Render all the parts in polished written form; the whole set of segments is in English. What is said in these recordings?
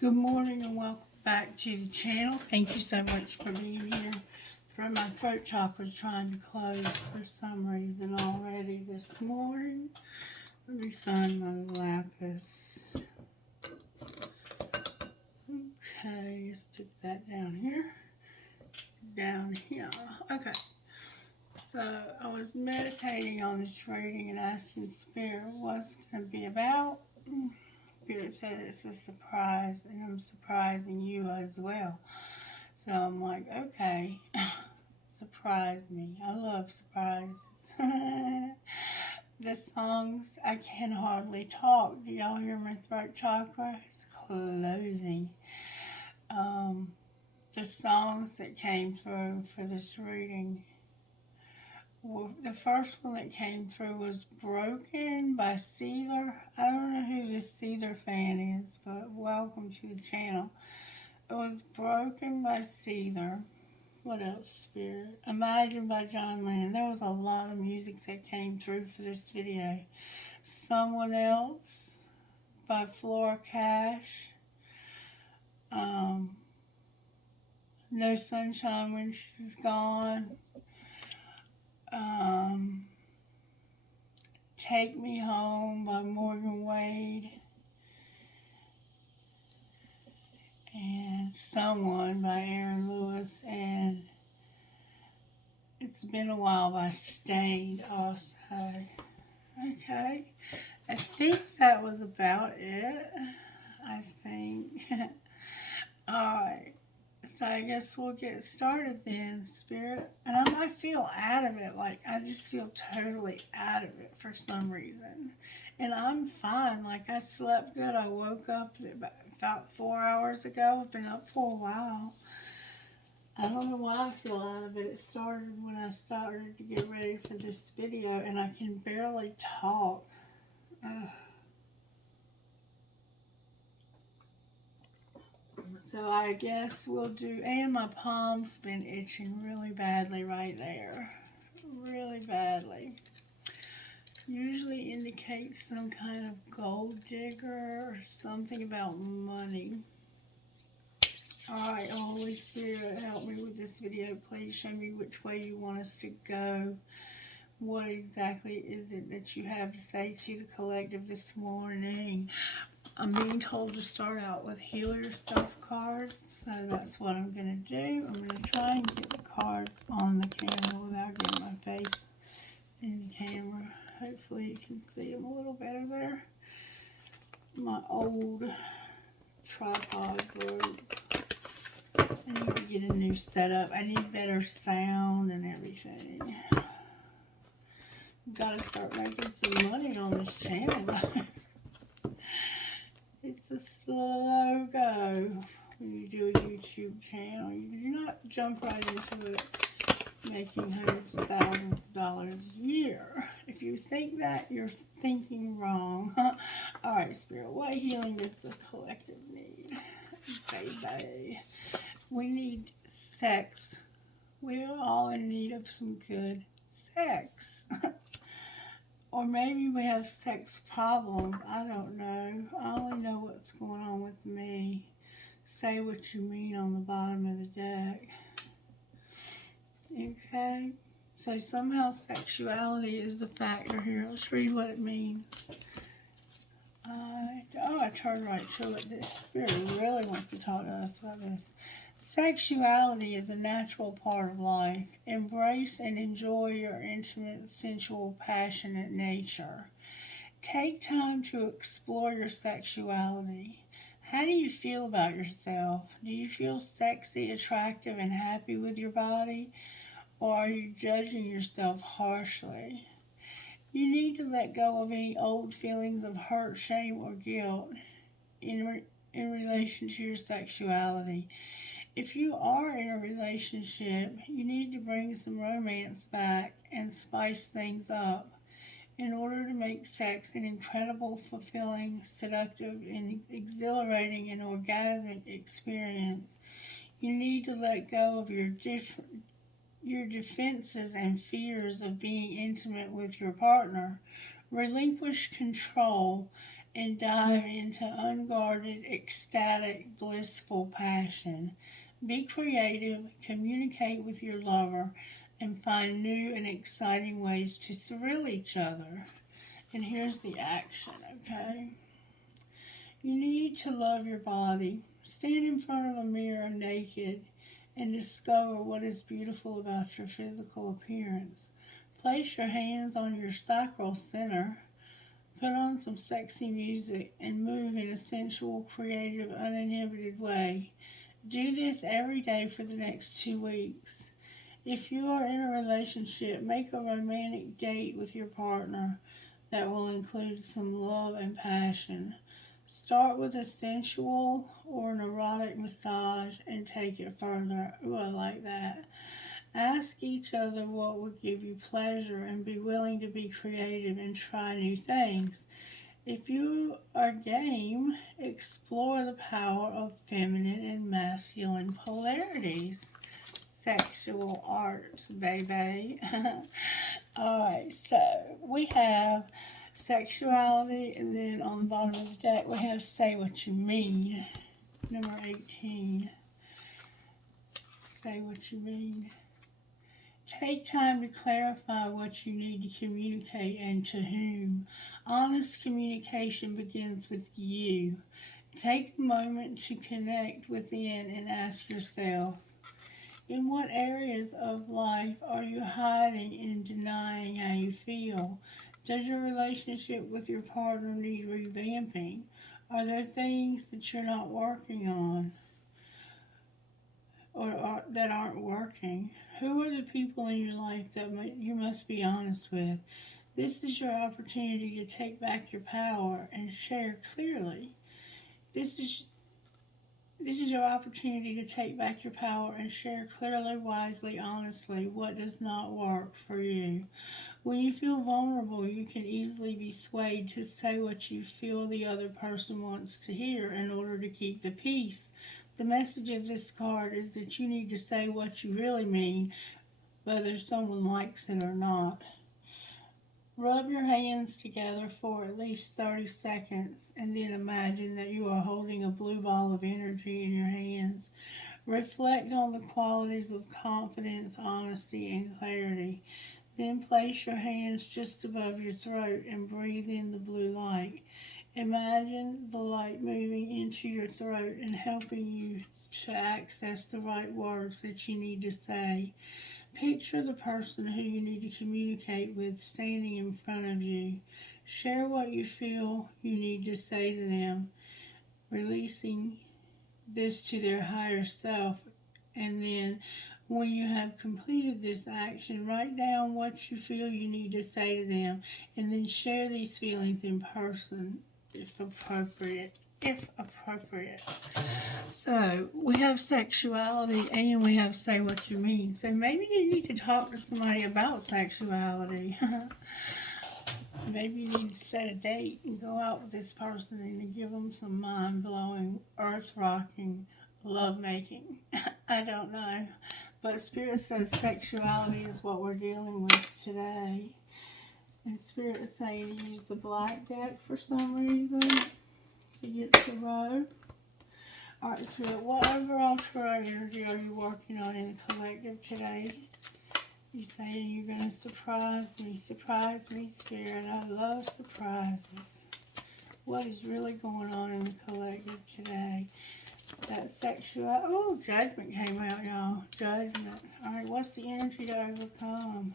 Good morning and welcome back to the channel. Thank you so much for being here. My throat chakra is trying to close for some reason already this morning. Let me find my lapis. Okay, let's stick that down here. Down here. Okay. So I was meditating on this reading and asking Spirit what's going to be about. Spirit said it's a surprise, and I'm surprising you as well. So I'm like, okay, surprise me. I love surprises. The songs, I can hardly talk. Do y'all hear my throat chakra? It's closing. The songs that came through for this reading, the first one that came through was Broken by Seether. I don't know who this Seether fan is, but welcome to the channel. It was Broken by Seether. What else, Spirit? Imagine by John Lennon. There was a lot of music that came through for this video. Someone Else by Flora Cash. No Sunshine When She's Gone. Take Me Home by Morgan Wade. And Someone by Aaron Lewis. And It's Been a While by Stained also. Okay. I think that was about it. I think. Alright. So I guess we'll get started then, Spirit. And I might feel out of it. Like, I just feel totally out of it for some reason. And I'm fine. Like, I slept good. I woke up about 4 hours ago. I've been up for a while. I don't know why I feel out of it. It started when I started to get ready for this video. And I can barely talk. Ugh. So I guess we'll do, and my palm's been itching really badly right there. Really badly. Usually indicates some kind of gold digger or something about money. Alright, Holy Spirit, help me with this video. Please show me which way you want us to go. What exactly is it that you have to say to the collective this morning? I'm being told to start out with Heal Yourself cards, so that's what I'm going to do. I'm going to try and get the cards on the camera without getting my face in the camera. Hopefully you can see them a little better there. My old tripod broke. I need to get a new setup. I need better sound and everything. Got to start making some money on this channel. It's a slow go when you do a YouTube channel. You do not jump right into it making hundreds of thousands of dollars a year. If you think that, you're thinking wrong. Alright, Spirit, what healing does the collective need? Baby. We need sex. We're all in need of some good sex. Or maybe we have sex problems. I don't know. I only know what's going on with me. Say what you mean on the bottom of the deck. Okay. So somehow sexuality is the factor here. Let's read what it means. I turned right to it. The Spirit really wants to talk to us about this. Sexuality is a natural part of life. Embrace and enjoy your intimate, sensual, passionate nature. Take time to explore your sexuality. How do you feel about yourself? Do you feel sexy, attractive, and happy with your body? Or are you judging yourself harshly? You need to let go of any old feelings of hurt, shame, or guilt in relation to your sexuality. If you are in a relationship, you need to bring some romance back and spice things up in order to make sex an incredible, fulfilling, seductive, and exhilarating and orgasmic experience. You need to let go of your defenses and fears of being intimate with your partner. Relinquish control and dive into unguarded, ecstatic, blissful passion. Be creative, communicate with your lover, and find new and exciting ways to thrill each other. And here's the action, okay? You need to love your body. Stand in front of a mirror naked and discover what is beautiful about your physical appearance. Place your hands on your sacral center. Put on some sexy music and move in a sensual, creative, uninhibited way. Do this every day for the next 2 weeks. If you are in a relationship, make a romantic date with your partner that will include some love and passion. Start with a sensual or an erotic massage and take it further. Ooh, I like that. Ask each other what would give you pleasure and be willing to be creative and try new things. If you are game, explore the power of feminine and masculine polarities. Sexual arts, baby. Alright, so we have sexuality, and then on the bottom of the deck we have say what you mean. Number 18. Say what you mean. Take time to clarify what you need to communicate and to whom. Honest communication begins with you. Take a moment to connect within and ask yourself, in what areas of life are you hiding and denying how you feel? Does your relationship with your partner need revamping? Are there things that you're not working on or that aren't working? Who are the people in your life that you must be honest with? This is your opportunity to take back your power and share clearly. This is your opportunity to take back your power and share clearly, wisely, honestly what does not work for you. When you feel vulnerable, you can easily be swayed to say what you feel the other person wants to hear in order to keep the peace. The message of this card is that you need to say what you really mean, whether someone likes it or not. Rub your hands together for at least 30 seconds and then imagine that you are holding a blue ball of energy in your hands. Reflect on the qualities of confidence, honesty, and clarity. Then place your hands just above your throat and breathe in the blue light. Imagine the light moving into your throat and helping you to access the right words that you need to say. Picture the person who you need to communicate with standing in front of you. Share what you feel you need to say to them, releasing this to their higher self. And then when you have completed this action, write down what you feel you need to say to them, and then share these feelings in person if appropriate. So we have sexuality and we have say what you mean. So maybe you need to talk to somebody about sexuality. Maybe you need to set a date and go out with this person and give them some mind-blowing, earth-rocking love-making. I don't know. But Spirit says sexuality is what we're dealing with today. And Spirit is saying to use the black deck for some reason to get the Robe. Alright, Spirit, what overall tarot energy are you working on in the collective today? You're saying you're going to surprise me, Spirit. I love surprises. What is really going on in the collective today? That sexual, oh, Judgment came out, y'all. Judgment. Alright, what's the energy to overcome?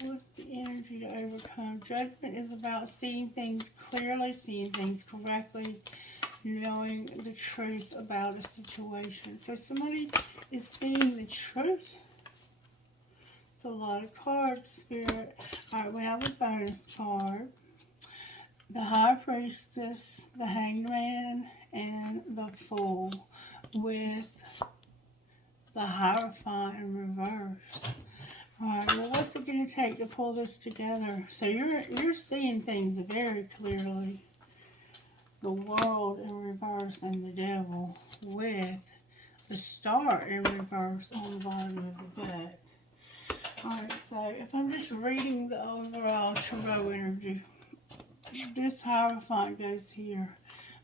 What's the energy to overcome? Judgment is about seeing things clearly, seeing things correctly, knowing the truth about a situation. So somebody is seeing the truth. It's a lot of cards, Spirit. Alright, we have a bonus card. The High Priestess, the Hanged Man, and the Fool with the Hierophant in reverse. Alright, well, what's it going to take to pull this together? So you're seeing things very clearly. The World in reverse and the Devil with the Star in reverse on the bottom of the deck. Alright, so if I'm just reading the overall tarot energy, this Hierophant goes here,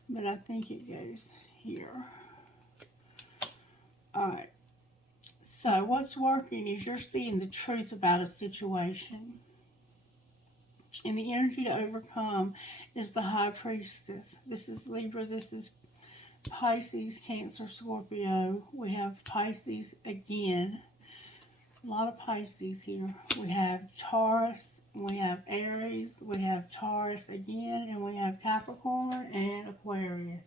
but I think it goes here. Alright. So what's working is you're seeing the truth about a situation. And the energy to overcome is the High Priestess. This is Libra, this is Pisces, Cancer, Scorpio. We have Pisces again. A lot of Pisces here. We have Taurus, we have Aries, we have Taurus again, and we have Capricorn and Aquarius.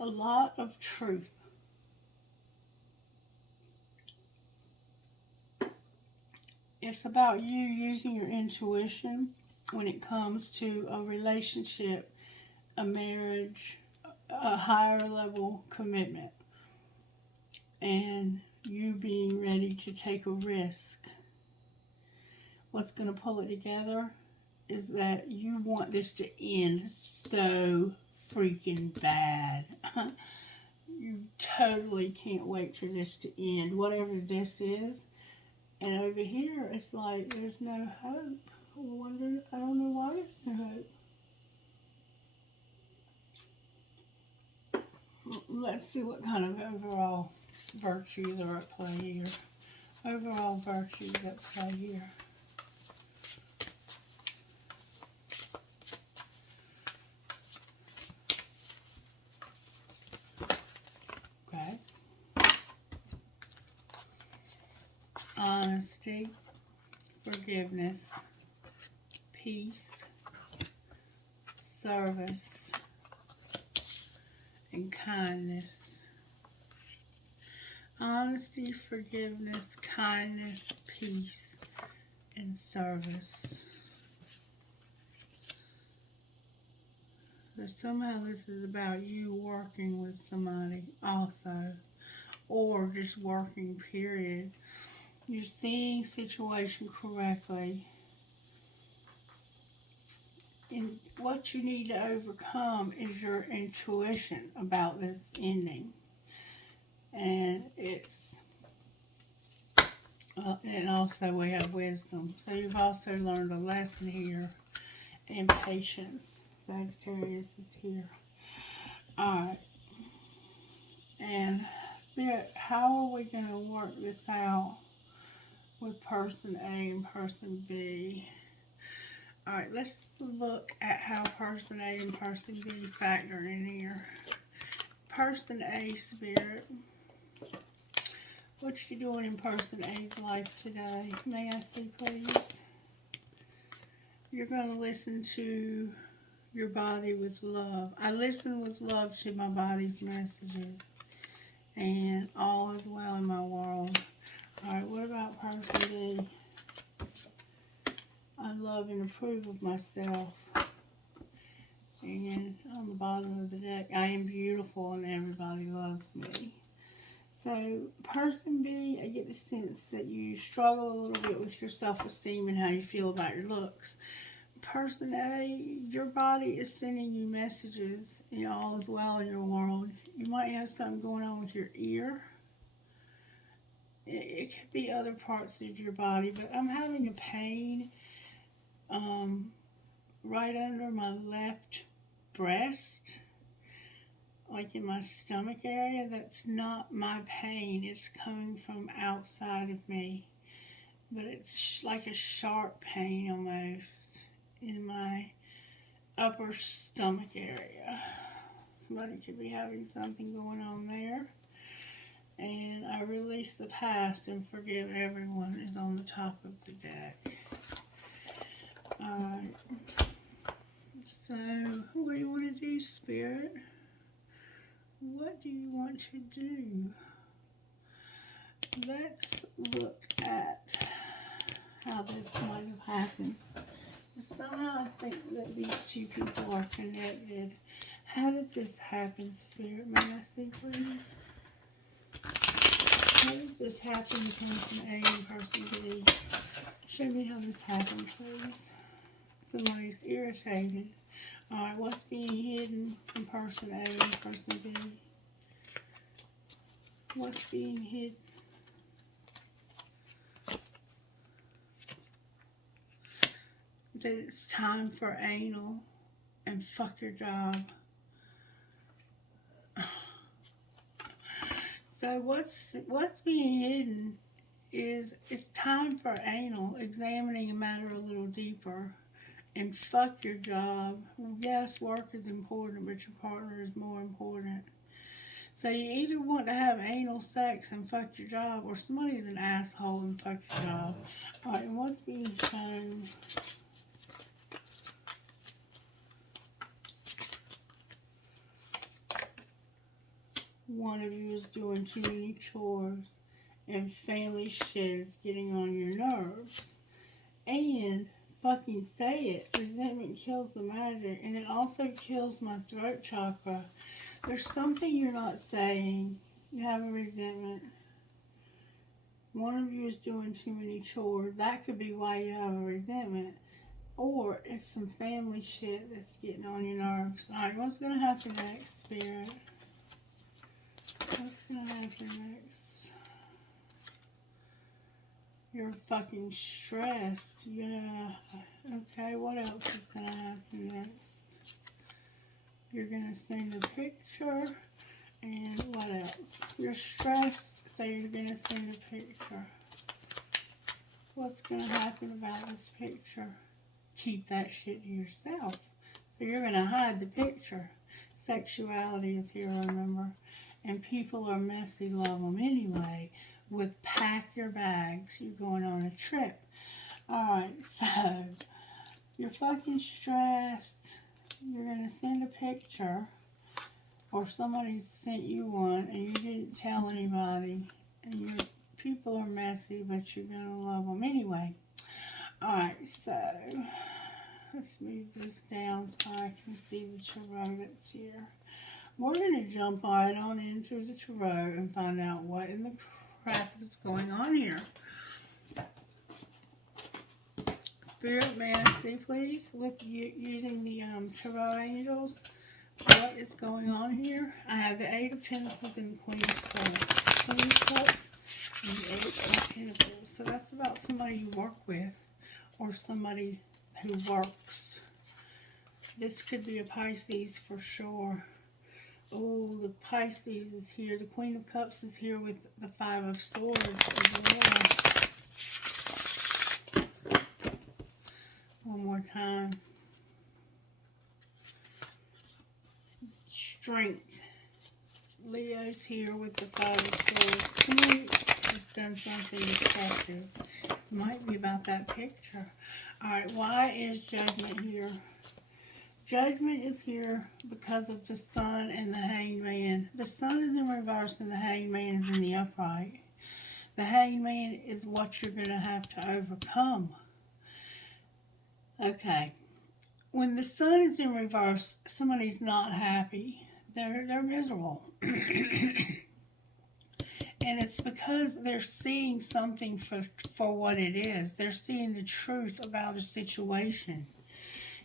A lot of truth. It's about you using your intuition when it comes to a relationship, a marriage, a higher level commitment, and you being ready to take a risk. What's going to pull it together is that you want this to end so freaking bad. You totally can't wait for this to end, whatever this is. And over here, it's like there's no hope. I wonder, I don't know why there's no hope. Let's see what kind of overall virtues are at play here. Overall virtues at play here. Okay. Honesty, forgiveness, peace, service, and kindness. Honesty, forgiveness, kindness, peace, and service. So somehow this is about you working with somebody also, or just working, period. You're seeing situation correctly. And what you need to overcome is your intuition about this ending. And it's, and also we have wisdom. So you've also learned a lesson here. And patience. Sagittarius is here. Alright. And Spirit, how are we going to work this out with person A and person B? Alright, let's look at how person A and person B factor in here. Person A, Spirit, what you doing in person A's life today? May I see, please? You're going to listen to your body with love. I listen with love to my body's messages. And all is well in my world. Alright, what about person B? I love and approve of myself. And on the bottom of the deck, I am beautiful and everybody loves me. So, person B, I get the sense that you struggle a little bit with your self-esteem and how you feel about your looks. Person A, your body is sending you messages, and all is well in your world. You might have something going on with your ear. It could be other parts of your body, but I'm having a pain right under my left breast, like in my stomach area. That's not my pain. It's coming from outside of me, but it's like a sharp pain almost in my upper stomach area. Somebody could be having something going on there. And I release the past and forgive everyone is on the top of the deck. Alright. So, what do you want to do, Spirit? What do you want to do? Let's look at how this might have happened. Somehow I think that these two people are connected. How did this happen, Spirit? May I see, please? How did this happen to person A and person B? Show me how this happened, please. Somebody's irritated. Alright, what's being hidden from person A and person B? What's being hidden? that it's time for anal and fuck your job. So what's being hidden is it's time for anal, examining a matter a little deeper, and fuck your job. Yes, work is important, but your partner is more important. So you either want to have anal sex and fuck your job, or somebody's an asshole and fuck your job. Alright, and what's being shown? One of you is doing too many chores, and family shit is getting on your nerves. And fucking say it. Resentment kills the magic, and it also kills my throat chakra. There's something you're not saying. You have a resentment. One of you is doing too many chores. That could be why you have a resentment. Or it's some family shit that's getting on your nerves. Alright, what's going to happen next, Spirit? What's going to happen next? You're fucking stressed. Yeah. Okay, what else is going to happen next? You're going to send a picture. And what else? You're stressed, so you're going to send a picture. What's going to happen about this picture? Keep that shit to yourself. So you're going to hide the picture. Sexuality is here, remember? And people are messy, love them anyway. With pack your bags, you're going on a trip. Alright, so you're fucking stressed. You're going to send a picture, or somebody sent you one and you didn't tell anybody, and your people are messy, but you're going to love them anyway. Alright, so let's move this down so I can see the tarot that's here. We're going to jump right on into the tarot and find out what in the crap is going on here. Spirit, may I see, please, with you using the tarot angels, what is going on here? I have the Eight of Pentacles and the Queen of Cups. Queen of Cups and the Eight of Pentacles. So that's about somebody you work with, or somebody who works. This could be a Pisces for sure. Oh, the Pisces is here. The Queen of Cups is here with the Five of Swords as well. One more time. Strength. Leo's here with the Five of Swords. Somebody has done something destructive. Might be about that picture. Alright, why is Judgment here? Judgment is here because of the Sun and the Hanged Man. The Sun is in reverse and the Hanged Man is in the upright. The Hanged Man is what you're going to have to overcome. Okay. When the Sun is in reverse, somebody's not happy. They're miserable. And it's because they're seeing something for what it is. They're seeing the truth about a situation.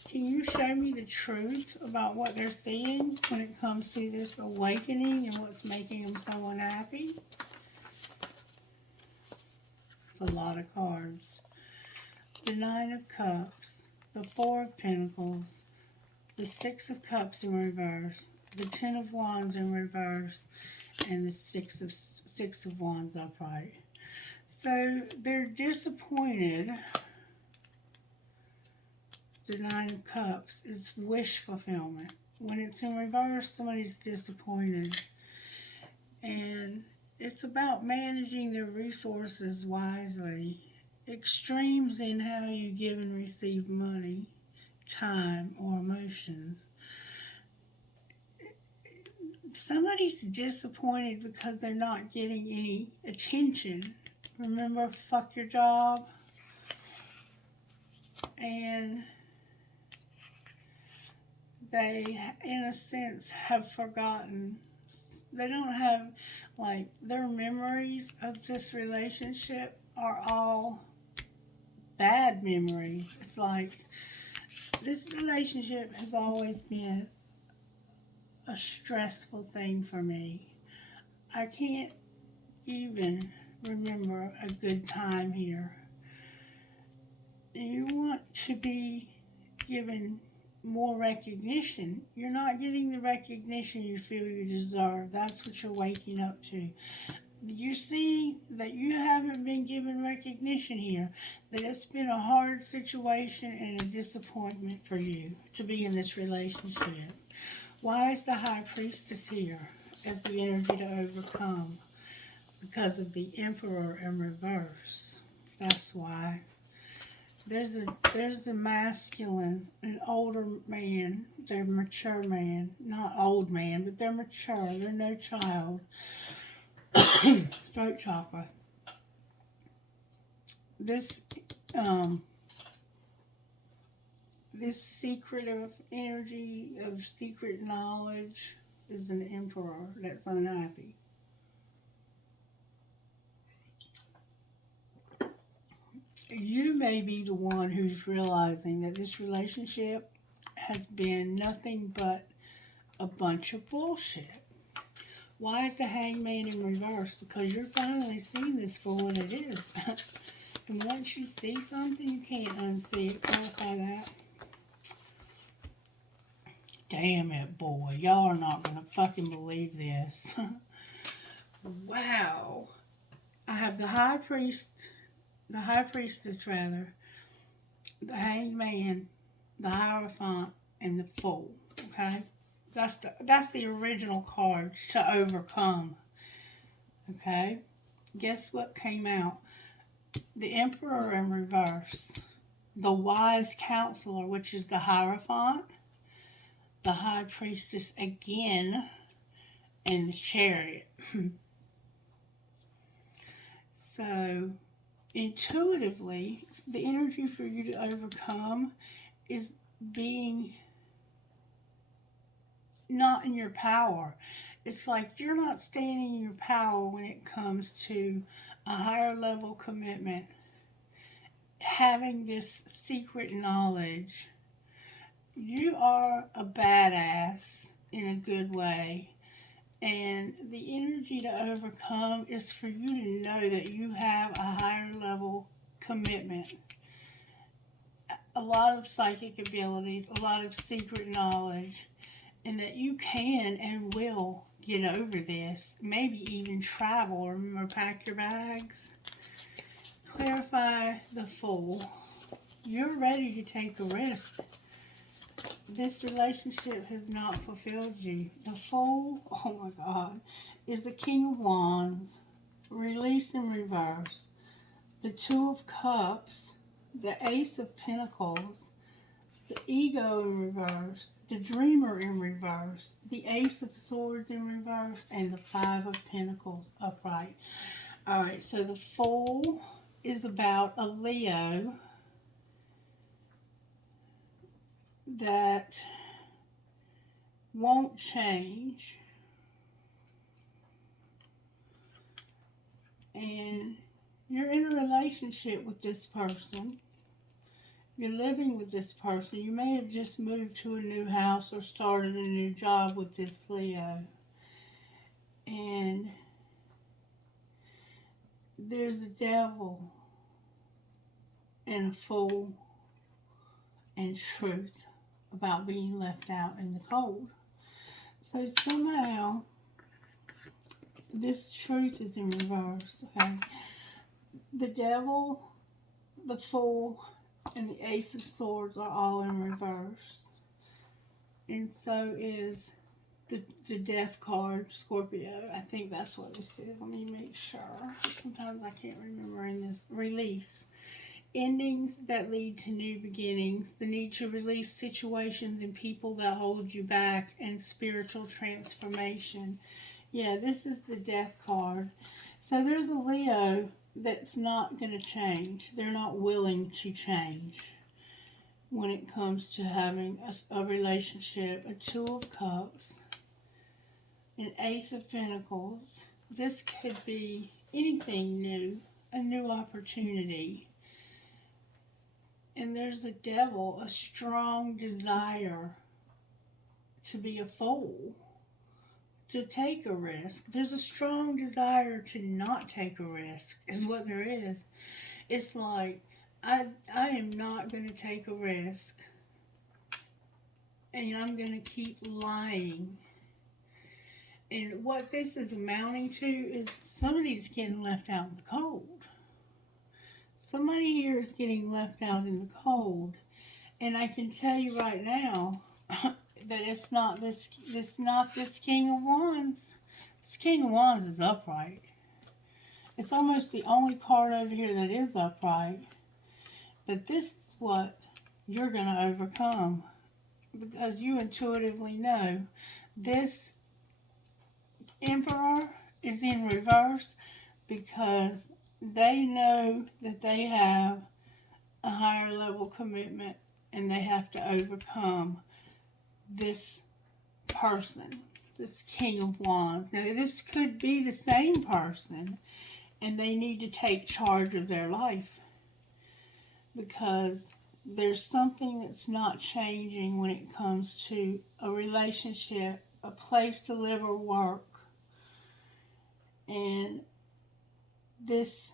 Can you show me the truth about what they're seeing when it comes to this awakening and what's making them so unhappy? It's a lot of cards. The Nine of Cups, the Four of Pentacles, the Six of Cups in reverse, the Ten of Wands in reverse, and the Six of Wands upright. So they're disappointed. The Nine of Cups is wish fulfillment. When it's in reverse, somebody's disappointed. And it's about managing their resources wisely. Extremes in how you give and receive money, time, or emotions. Somebody's disappointed because they're not getting any attention. Remember, fuck your job. And they, in a sense, have forgotten. They don't have, like, their memories of this relationship are all bad memories. It's like, this relationship has always been a stressful thing for me. I can't even remember a good time here. You want to be given more recognition. You're not getting the recognition you feel you deserve. That's what you're waking up to. You see that you haven't been given recognition here, that it's been a hard situation and a disappointment for you to be in this relationship. Why is the High Priestess here as the energy to overcome? Because of the Emperor in reverse. That's why. There's a masculine, an older man. They're mature man, not old man, but they're mature. They're no child. Throat chakra. This this secretive energy of secret knowledge is an emperor that's unhappy. You may be the one who's realizing that this relationship has been nothing but a bunch of bullshit. Why is the Hangman in reverse? Because you're finally seeing this for what it is. And once you see something, you can't unsee it. Clarify that. Damn it, boy. Y'all are not going to fucking believe this. Wow. I have the High Priestess, rather, the Hangman, the Hierophant, and the Fool. Okay? That's the original cards to overcome. Okay? Guess what came out? The Emperor in reverse. The Wise Counselor, which is the Hierophant. The High Priestess again. And the Chariot. So, intuitively, the energy for you to overcome is being not in your power. It's like you're not standing in your power when it comes to a higher level commitment, having this secret knowledge. You are a badass in a good way. And the energy to overcome is for you to know that you have a higher level commitment. A lot of psychic abilities, a lot of secret knowledge, and that you can and will get over this. Maybe even travel. Remember, pack your bags. Clarify the Fool. You're ready to take a risk. This relationship has not fulfilled you. The Fool, oh my God, is the King of Wands, release in reverse. The Two of Cups, the Ace of Pentacles, the Ego in reverse, the Dreamer in reverse, the Ace of Swords in reverse, and the Five of Pentacles upright. Alright, so the Fool is about a Leo that won't change, and you're in a relationship with this person. You're living with this person. You may have just moved to a new house or started a new job with this Leo. And there's a devil and a fool and truth about being left out in the cold. So somehow this truth is in reverse. Okay, the devil, the fool, and the Ace of Swords are all in reverse, and so is the Death card, Scorpio. I think that's what this is. Let me make sure. Sometimes I can't remember in this. Release. Endings that lead to new beginnings, the need to release situations and people that hold you back, and spiritual transformation. Yeah, this is the Death card. So there's a Leo that's not going to change. They're not willing to change when it comes to having a relationship. A Two of Cups, an Ace of Pentacles. This could be anything new, a new opportunity. And there's the devil, a strong desire to be a fool, to take a risk. There's a strong desire to not take a risk, is what there is. It's like I am not going to take a risk, and I'm going to keep lying. And what this is amounting to is somebody's getting left out in the cold. Somebody here is getting left out in the cold. And I can tell you right now that it's not this King of Wands. This King of Wands is upright. It's almost the only card over here that is upright. But this is what you're going to overcome, because you intuitively know this Emperor is in reverse because they know that they have a higher level commitment and they have to overcome this person, this King of Wands. Now, this could be the same person, and they need to take charge of their life because there's something that's not changing when it comes to a relationship, a place to live or work. And this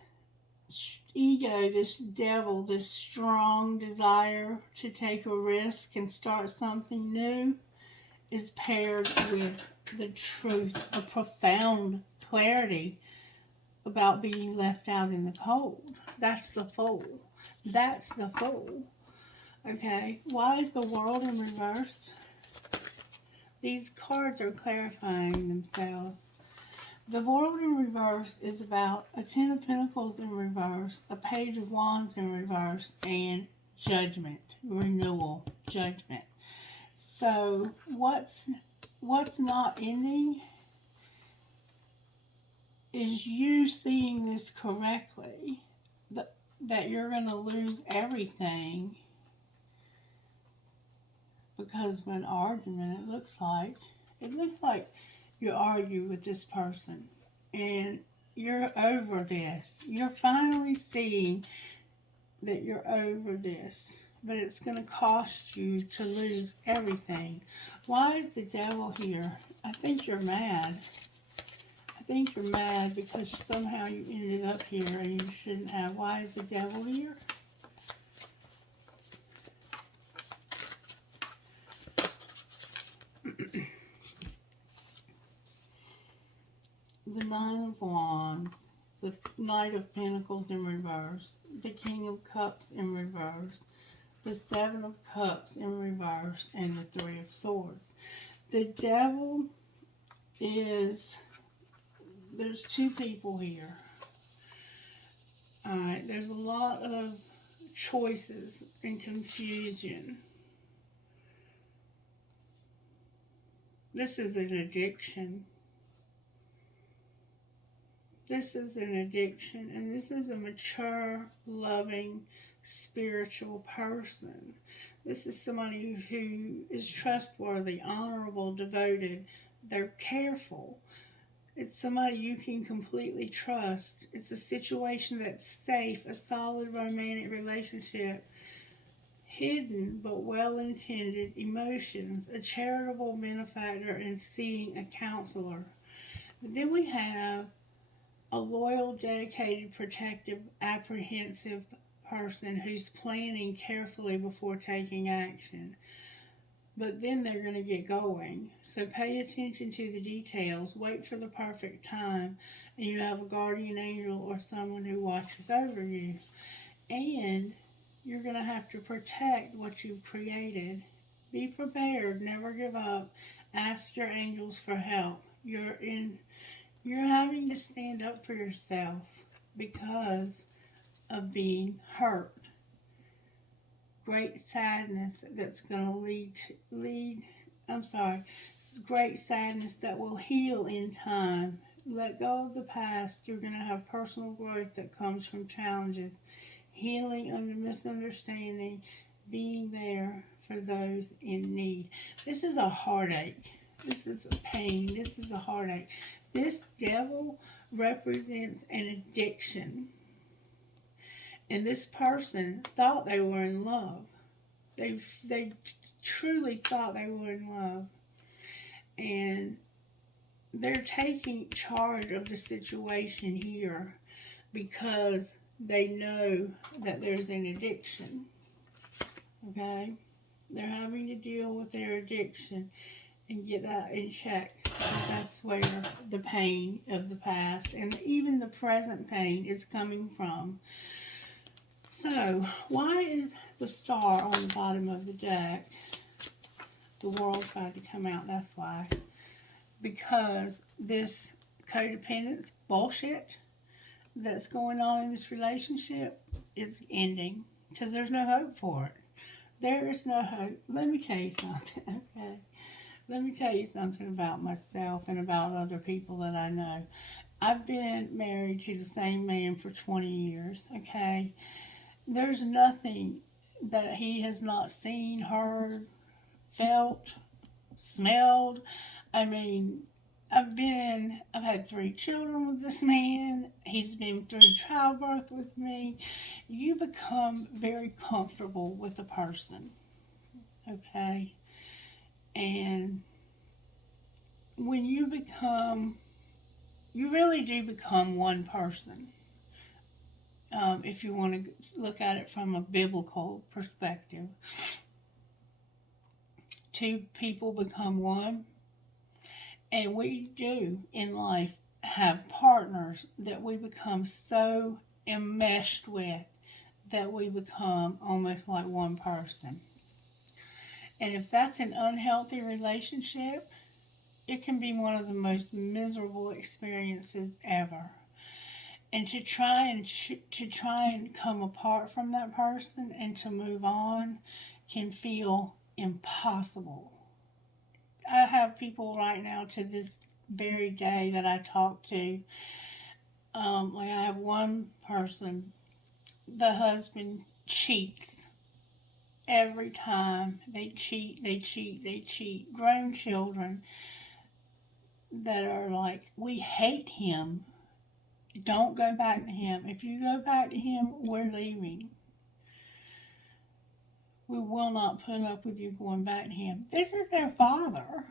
ego, this devil, this strong desire to take a risk and start something new is paired with the truth, a profound clarity about being left out in the cold. That's the Fool. That's the Fool. Okay, why is the World in reverse? These cards are clarifying themselves. The World in reverse is about a Ten of Pentacles in reverse, a Page of Wands in reverse, and judgment, renewal, judgment. So what's not ending is you seeing this correctly, that you're going to lose everything because of an argument. It looks like you argue with this person and you're over this. You're finally seeing that you're over this, but it's going to cost you to lose everything. Why is the Devil here? I think you're mad. I think you're mad because somehow you ended up here and you shouldn't have. Why is the Devil here? The Nine of Wands, the Knight of Pentacles in reverse, the King of Cups in reverse, the Seven of Cups in reverse, and the Three of Swords. The Devil is, there's two people here. Alright, there's a lot of choices and confusion. This is an addiction. This is an addiction, and this is a mature, loving, spiritual person. This is somebody who is trustworthy, honorable, devoted. They're careful. It's somebody you can completely trust. It's a situation that's safe, a solid romantic relationship, hidden but well-intended emotions, a charitable benefactor, and seeing a counselor. But then we have a loyal, dedicated, protective, apprehensive person who's planning carefully before taking action. But then they're going to get going. So pay attention to the details. Wait for the perfect time. And you have a guardian angel or someone who watches over you. And you're going to have to protect what you've created. Be prepared. Never give up. Ask your angels for help. You're having to stand up for yourself because of being hurt. Great sadness that's going to great sadness that will heal in time. Let go of the past. You're going to have personal growth that comes from challenges, healing under misunderstanding, being there for those in need. This is a heartache. This is a pain. This is a heartache. This Devil represents an addiction. And this person thought they were in love. They truly thought they were in love. And they're taking charge of the situation here because they know that there's an addiction, okay? They're having to deal with their addiction and get that in check. That's where the pain of the past and even the present pain is coming from. So, why is the star on the bottom of the deck? The world tried to come out, that's why. Because this codependence bullshit that's going on in this relationship is ending. Because there's no hope for it. There is no hope. Let me tell you something, okay? Let me tell you something about myself and about other people that I know. I've been married to the same man for 20 years, okay? There's nothing that he has not seen, heard, felt, smelled. I mean, I've had 3 children with this man. He's been through childbirth with me. You become very comfortable with a person, okay? And when you really do become one person. If you want to look at it from a biblical perspective. 2 people become one. And we do in life have partners that we become so enmeshed with that we become almost like one person. And if that's an unhealthy relationship, it can be one of the most miserable experiences ever. And to try and come apart from that person and to move on can feel impossible. I have people right now to this very day that I talk to. Like I have one person, the husband cheats every time. They cheat. Grown children that are like, we hate him. Don't go back to him. If you go back to him, we're leaving. We will not put up with you going back to him. This is their father.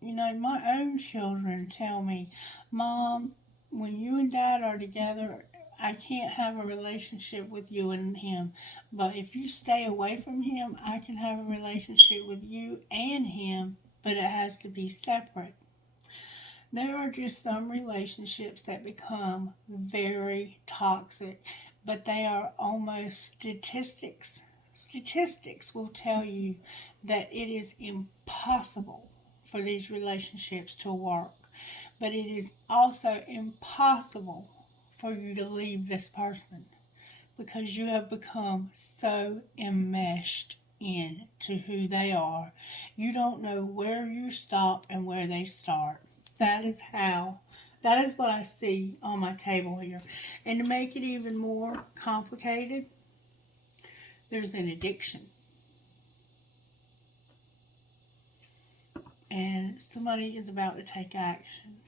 You know, my own children tell me, Mom, when you and Dad are together, I can't have a relationship with you and him. But if you stay away from him, I can have a relationship with you and him, but it has to be separate. There are just some relationships that become very toxic, but they are almost statistics. Statistics will tell you that it is impossible for these relationships to work, but it is also impossible for you to leave this person because you have become so enmeshed into who they are. You don't know where you stop and where they start. That is what I see on my table here. And to make it even more complicated, there's an addiction. And somebody is about to take action.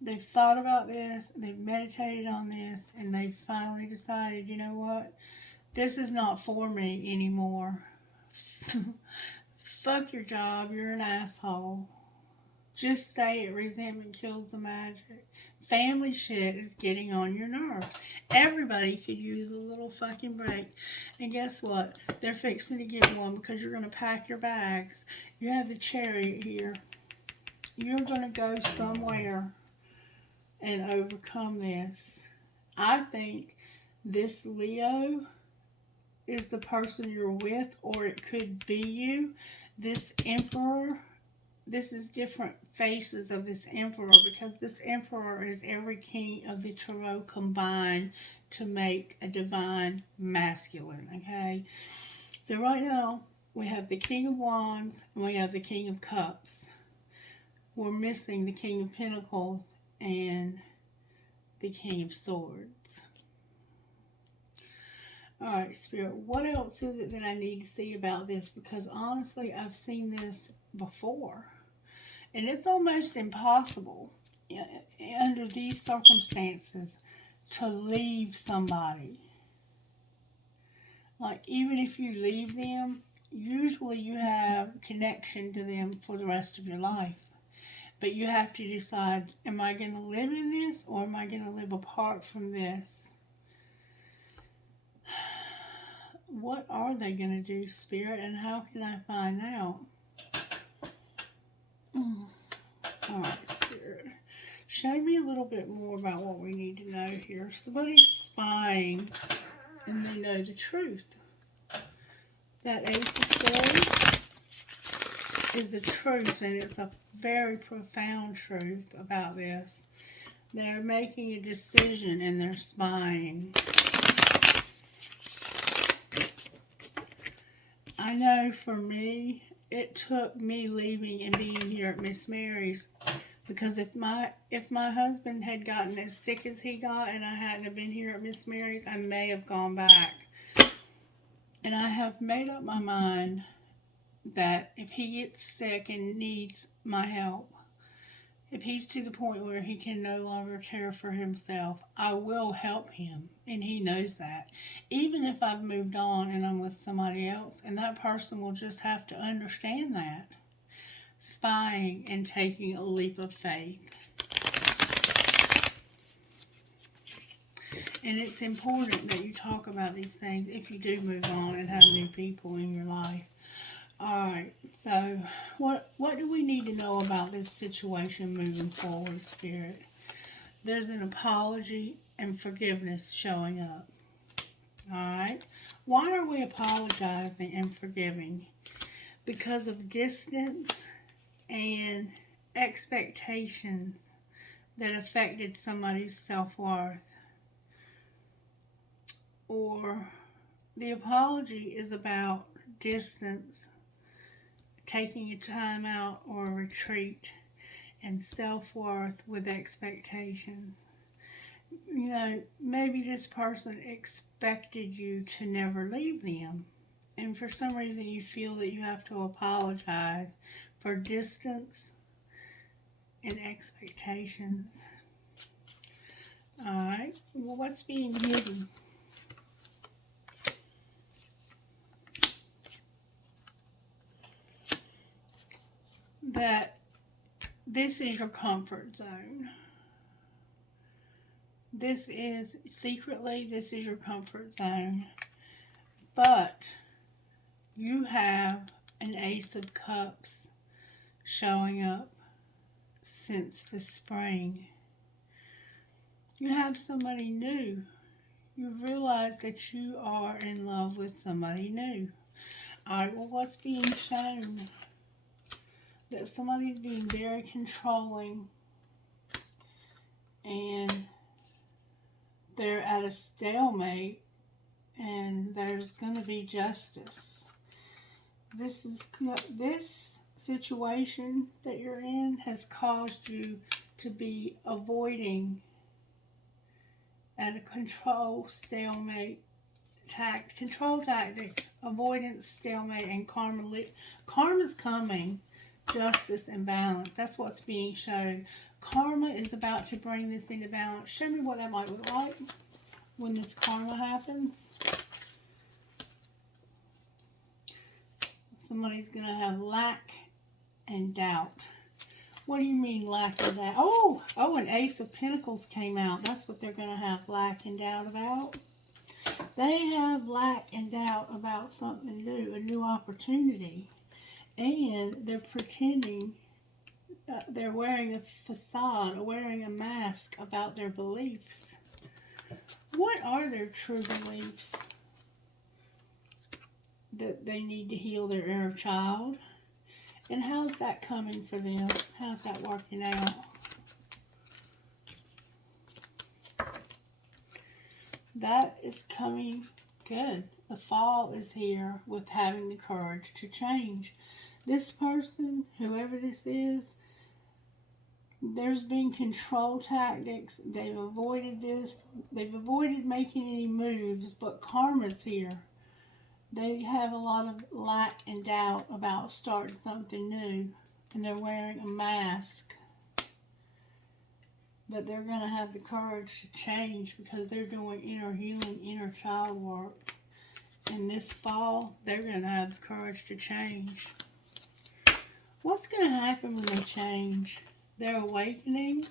They've thought about this, they've meditated on this, and they've finally decided, you know what? This is not for me anymore. Fuck your job, you're an asshole. Just say it. Resentment kills the magic. Family shit is getting on your nerves. Everybody could use a little fucking break. And guess what? They're fixing to get one because you're going to pack your bags. You have the chariot here. You're going to go somewhere and overcome this. I think this Leo is the person you're with, or it could be you. This Emperor, this is different faces of this Emperor, because this Emperor is every king of the Tarot combined to make a divine masculine, okay? So right now, we have the King of Wands and we have the King of Cups. We're missing the King of Pentacles and the King of Swords. Alright, Spirit, what else is it that I need to see about this? Because honestly, I've seen this before. And it's almost impossible under these circumstances to leave somebody. Like, even if you leave them, usually you have connection to them for the rest of your life. But you have to decide, am I going to live in this or am I going to live apart from this? What are they going to do, Spirit, and how can I find out? All right, Spirit. Show me a little bit more about what we need to know here. Somebody's spying and they know the truth. That Ace of Swords is the truth, and it's a very profound truth about this. They're making a decision and they're spying. I know for me, it took me leaving and being here at Miss Mary's, because if my husband had gotten as sick as he got and I hadn't have been here at Miss Mary's, I may have gone back. And I have made up my mind that if he gets sick and needs my help, if he's to the point where he can no longer care for himself, I will help him, and he knows that. Even if I've moved on and I'm with somebody else, and that person will just have to understand that. Spying and taking a leap of faith. And it's important that you talk about these things if you do move on and have new people in your life. Alright, so what do we need to know about this situation moving forward, Spirit? There's an apology and forgiveness showing up. Alright, why are we apologizing and forgiving? Because of distance and expectations that affected somebody's self-worth. Or the apology is about distance, taking a time out or a retreat, and self-worth with expectations. You know, maybe this person expected you to never leave them, and for some reason you feel that you have to apologize for distance and expectations. Alright, well, what's being hidden? That this is your comfort zone. This is your comfort zone. But you have an Ace of Cups showing up since the spring. You have somebody new. You realize that you are in love with somebody new. Alright, well, what's being shown? That somebody's being very controlling and they're at a stalemate and there's going to be justice. This situation that you're in has caused you to be avoiding at a control stalemate control tactics, avoidance, stalemate, and karma's coming. Justice and balance. That's what's being shown. Karma is about to bring this into balance. Show me what that might look like when this karma happens. Somebody's going to have lack and doubt. What do you mean lack and doubt? Oh, an Ace of Pentacles came out. That's what they're going to have lack and doubt about. They have lack and doubt about something new, a new opportunity. And they're pretending, they're wearing a facade, wearing a mask about their beliefs. What are their true beliefs? That they need to heal their inner child. And how's that coming for them? How's that working out? That is coming good. The fall is here with having the courage to change. This person, whoever this is, there's been control tactics. They've avoided this. They've avoided making any moves, but karma's here. They have a lot of lack and doubt about starting something new, and they're wearing a mask. But they're going to have the courage to change because they're doing inner healing, inner child work. And this fall, they're going to have the courage to change. What's going to happen when they change? They're awakening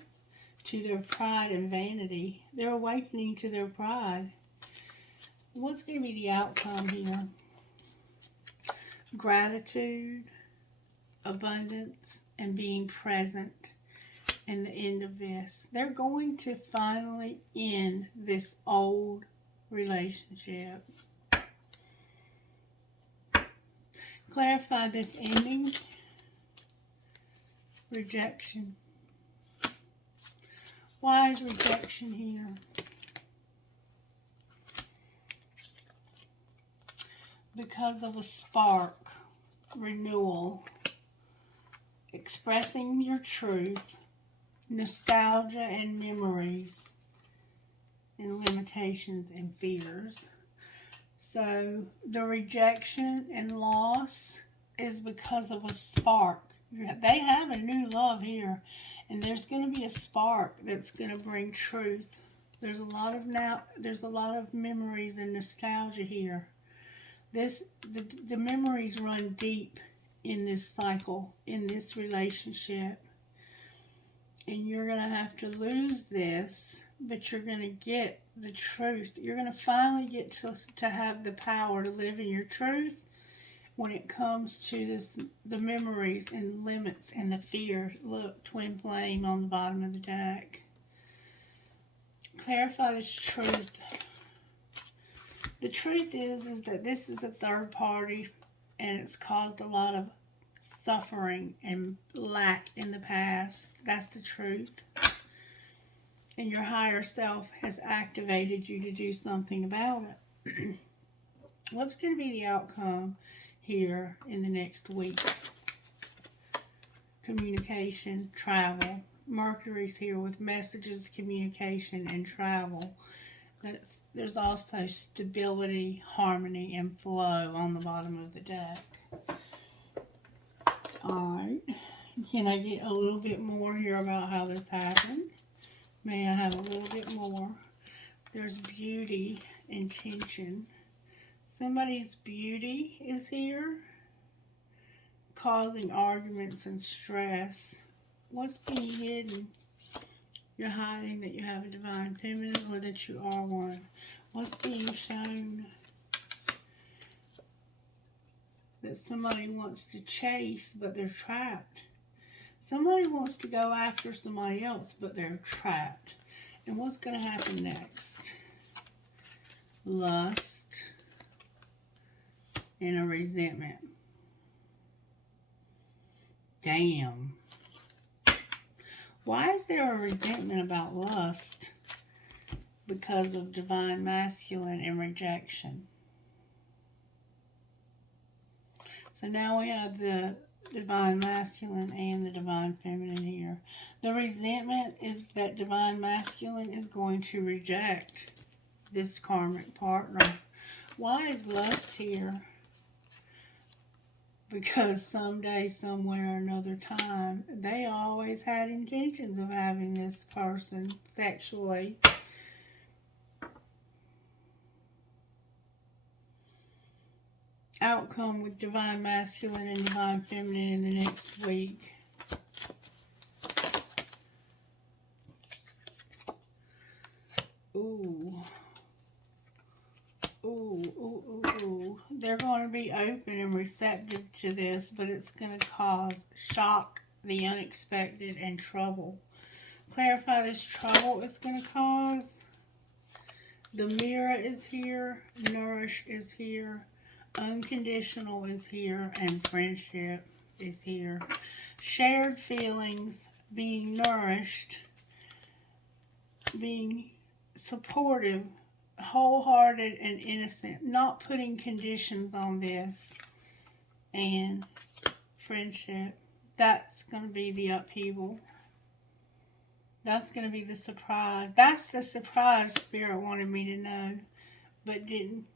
to their pride and vanity. They're awakening to their pride. What's going to be the outcome here? Gratitude, abundance, and being present in the end of this. They're going to finally end this old relationship. Clarify this ending. Rejection. Why is rejection here? Because of a spark, renewal, expressing your truth, nostalgia and memories, and limitations and fears. So the rejection and loss is because of a spark. They have a new love here, and there's going to be a spark that's going to bring truth. There's a lot of memories and nostalgia here. The memories run deep in this cycle, in this relationship. And you're going to have to lose this, but you're going to get the truth. You're going to finally get to have the power to live in your truth when it comes to the memories and limits and the fear. Look, twin flame on the bottom of the deck. Clarify this truth. The truth is that this is a third party, and it's caused a lot of suffering and lack in the past. That's the truth. And your higher self has activated you to do something about it. What's going to be the outcome here in the next week? Communication, travel. Mercury's here with messages, communication, and travel. There's also stability, harmony, and flow on the bottom of the deck. Alright. Can I get a little bit more here about how this happened? May I have a little bit more? There's beauty and tension. Somebody's beauty is here, causing arguments and stress. What's being hidden? You're hiding that you have a divine feminine or that you are one. What's being shown? That somebody wants to chase, but they're trapped. Somebody wants to go after somebody else, but they're trapped. And what's going to happen next? Lust and a resentment. Damn. Why is there a resentment about lust? Because of divine masculine and rejection. So now we have the divine masculine and the divine feminine here. The resentment is that divine masculine is going to reject this karmic partner. Why is lust here? Because someday, somewhere, another time, they always had intentions of having this person sexually. Outcome with divine masculine and divine feminine in the next week. Ooh. Ooh. They're going to be open and receptive to this, but it's going to cause shock, the unexpected, and trouble. Clarify this trouble it's going to cause. The mirror is here. Nourish is here. Unconditional is here. And friendship is here. Shared feelings, being nourished, being supportive, wholehearted and innocent, not putting conditions on this, and friendship. That's going to be the upheaval. That's going to be the surprise. That's the surprise Spirit wanted me to know, but didn't.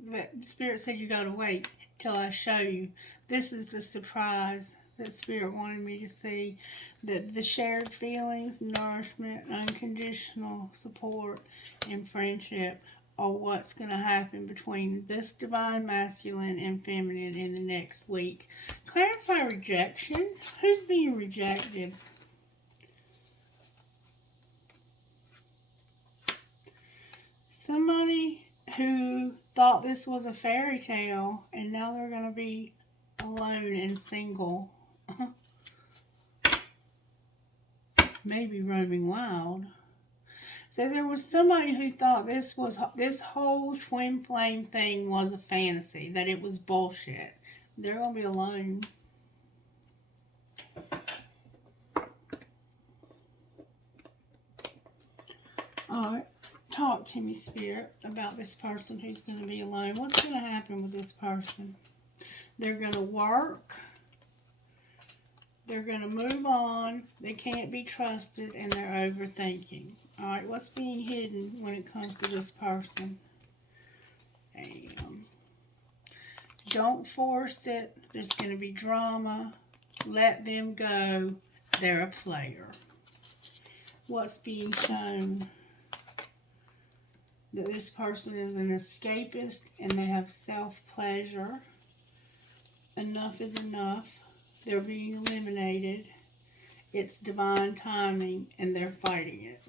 But Spirit said you got to wait till I show you. This is the surprise that Spirit wanted me to see. That the shared feelings, nourishment, unconditional support, and friendship are what's going to happen between this divine masculine and feminine in the next week. Clarify rejection. Who's being rejected? somebody who thought this was a fairy tale and now they're going to be alone and single. Maybe roaming wild. So there was somebody who thought this whole twin flame thing was a fantasy, that it was bullshit. They're going to be alone. Alright, talk to me, Spirit, about this person who's going to be alone. What's going to happen with this person? They're going to work. They're going to move on. They can't be trusted, and they're overthinking. Alright, what's being hidden when it comes to this person? Don't force it. There's going to be drama. Let them go. They're a player. What's being shown? That this person is an escapist and they have self-pleasure. Enough is enough. They're being eliminated. It's divine timing and they're fighting it.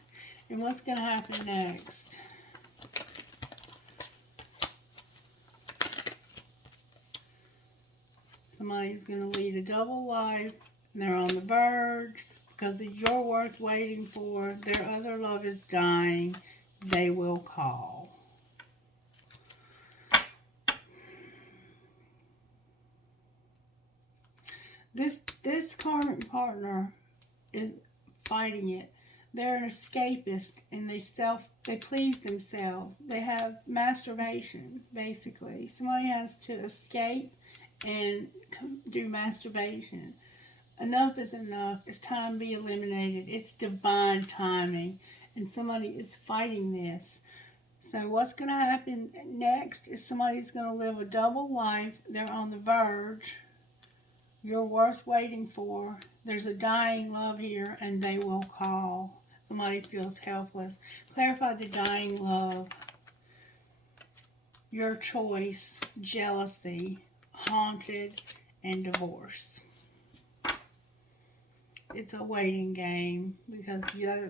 And what's going to happen next? Somebody's going to lead a double life and they're on the verge because you're worth waiting for. Their other love is dying. They will call. This current partner is fighting it. They're an escapist and they please themselves. They have masturbation, basically. Somebody has to escape and do masturbation. Enough is enough. It's time to be eliminated. It's divine timing. And somebody is fighting this. So what's going to happen next is somebody's going to live a double life. They're on the verge. You're worth waiting for. There's a dying love here, and they will call. Somebody feels helpless. Clarify the dying love. Your choice, jealousy, haunted, and divorce. It's a waiting game because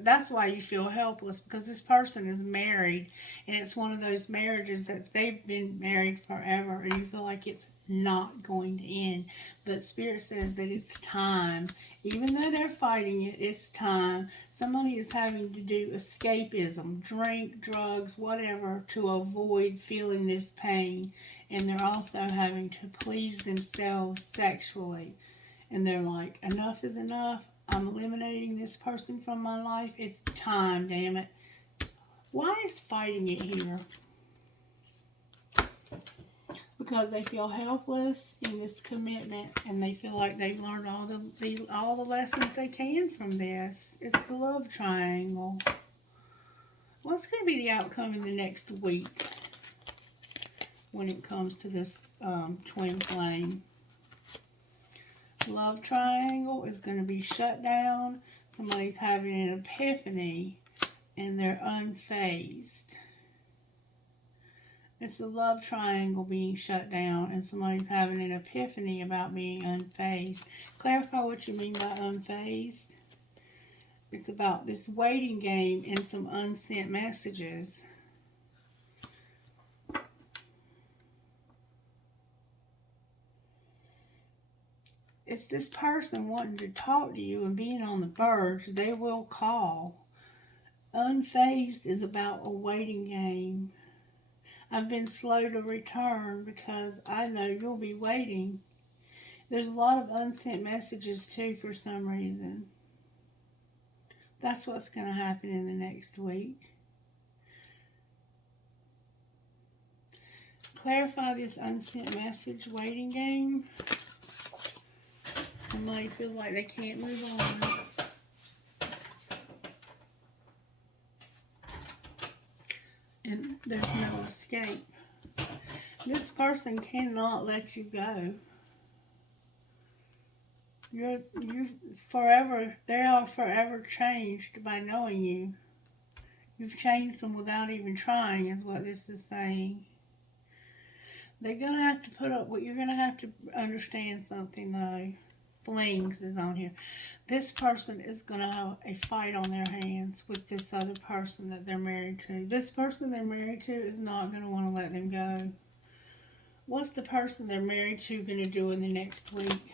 that's why you feel helpless, because this person is married and it's one of those marriages that they've been married forever and you feel like it's not going to end. But Spirit says that it's time. Even though they're fighting it, it's time. Somebody is having to do escapism, drink, drugs, whatever, to avoid feeling this pain. And they're also having to please themselves sexually. And they're like, enough is enough. I'm eliminating this person from my life. It's time, damn it. Why is fighting it here? Because they feel helpless in this commitment, and they feel like they've learned all the lessons they can from this. It's the love triangle. What's going to be the outcome in the next week when it comes to this twin flame? Love triangle is going to be shut down. Somebody's having an epiphany and they're unfazed. It's a love triangle being shut down and somebody's having an epiphany about being unfazed. Clarify what you mean by unfazed. It's about this waiting game and some unsent messages. It's this person wanting to talk to you and being on the verge. They will call. Unfazed is about a waiting game. I've been slow to return because I know you'll be waiting. There's a lot of unsent messages too for some reason. That's what's going to happen in the next week. Clarify this unsent message waiting game. Somebody feels like they can't move on. And there's no escape. This person cannot let you go. You're forever, they are forever changed by knowing you. You've changed them without even trying, is what this is saying. They're going to have to put up, you're going to have to understand something though. flings is on here. This person is going to have a fight on their hands with this other person that they're married to. This person they're married to is not going to want to let them go. What's the person they're married to going to do in the next week?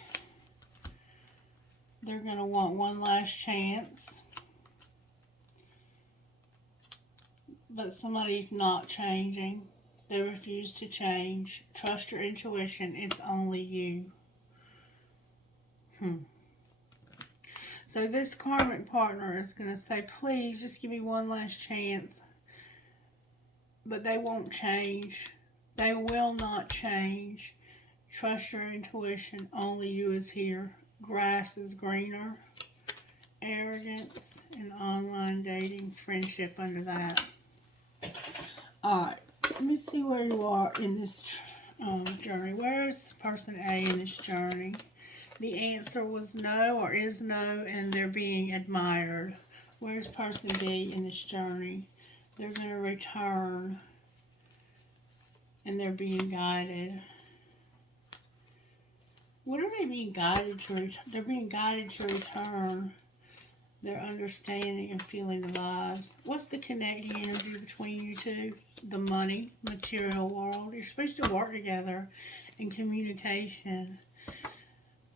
They're going to want one last chance. But somebody's not changing. They refuse to change. Trust your intuition. It's only you. So this karmic partner is going to say, please, just give me one last chance. But they won't change. They will not change. Trust your intuition. Only you is here. Grass is greener. Arrogance and online dating. Friendship under that. Alright. Let me see where you are in this journey. Where is person A in this journey? The answer was no or is no, and they're being admired. Where's person B in this journey? They're going to return, and they're being guided. What are they being guided to? They're being guided to return. They're understanding and feeling the vibes. What's the connecting energy between you two? The money, material world. You're supposed to work together in communication.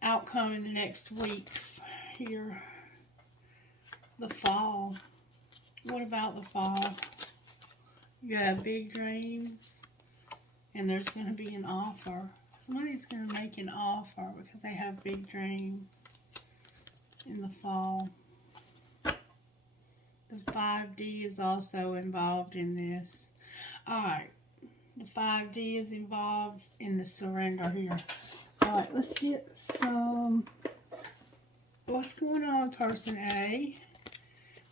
Outcome in the next week here. The fall. What about the fall? You have big dreams, and there's going to be an offer. Somebody's going to make an offer because they have big dreams in the fall. The 5D is also involved in this. Alright, the 5D is involved in the surrender here. Alright, let's get some. What's going on with person A?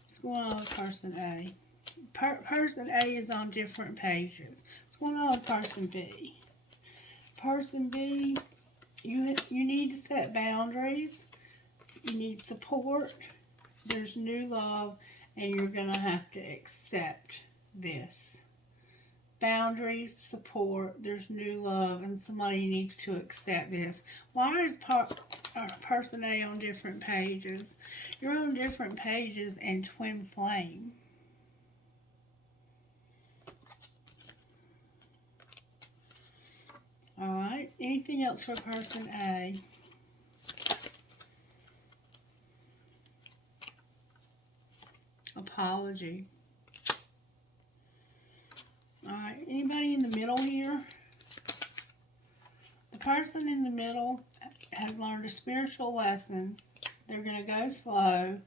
What's going on with person A? Person A is on different pages. What's going on with person B? Person B, you need to set boundaries. You need support. There's new love, and you're going to have to accept this. Boundaries, support, there's new love, and somebody needs to accept this. Why is person A on different pages? You're on different pages and twin flame. Alright, anything else for person A? Apology. Alright, anybody in the middle here? The person in the middle has learned a spiritual lesson. They're going to go slow,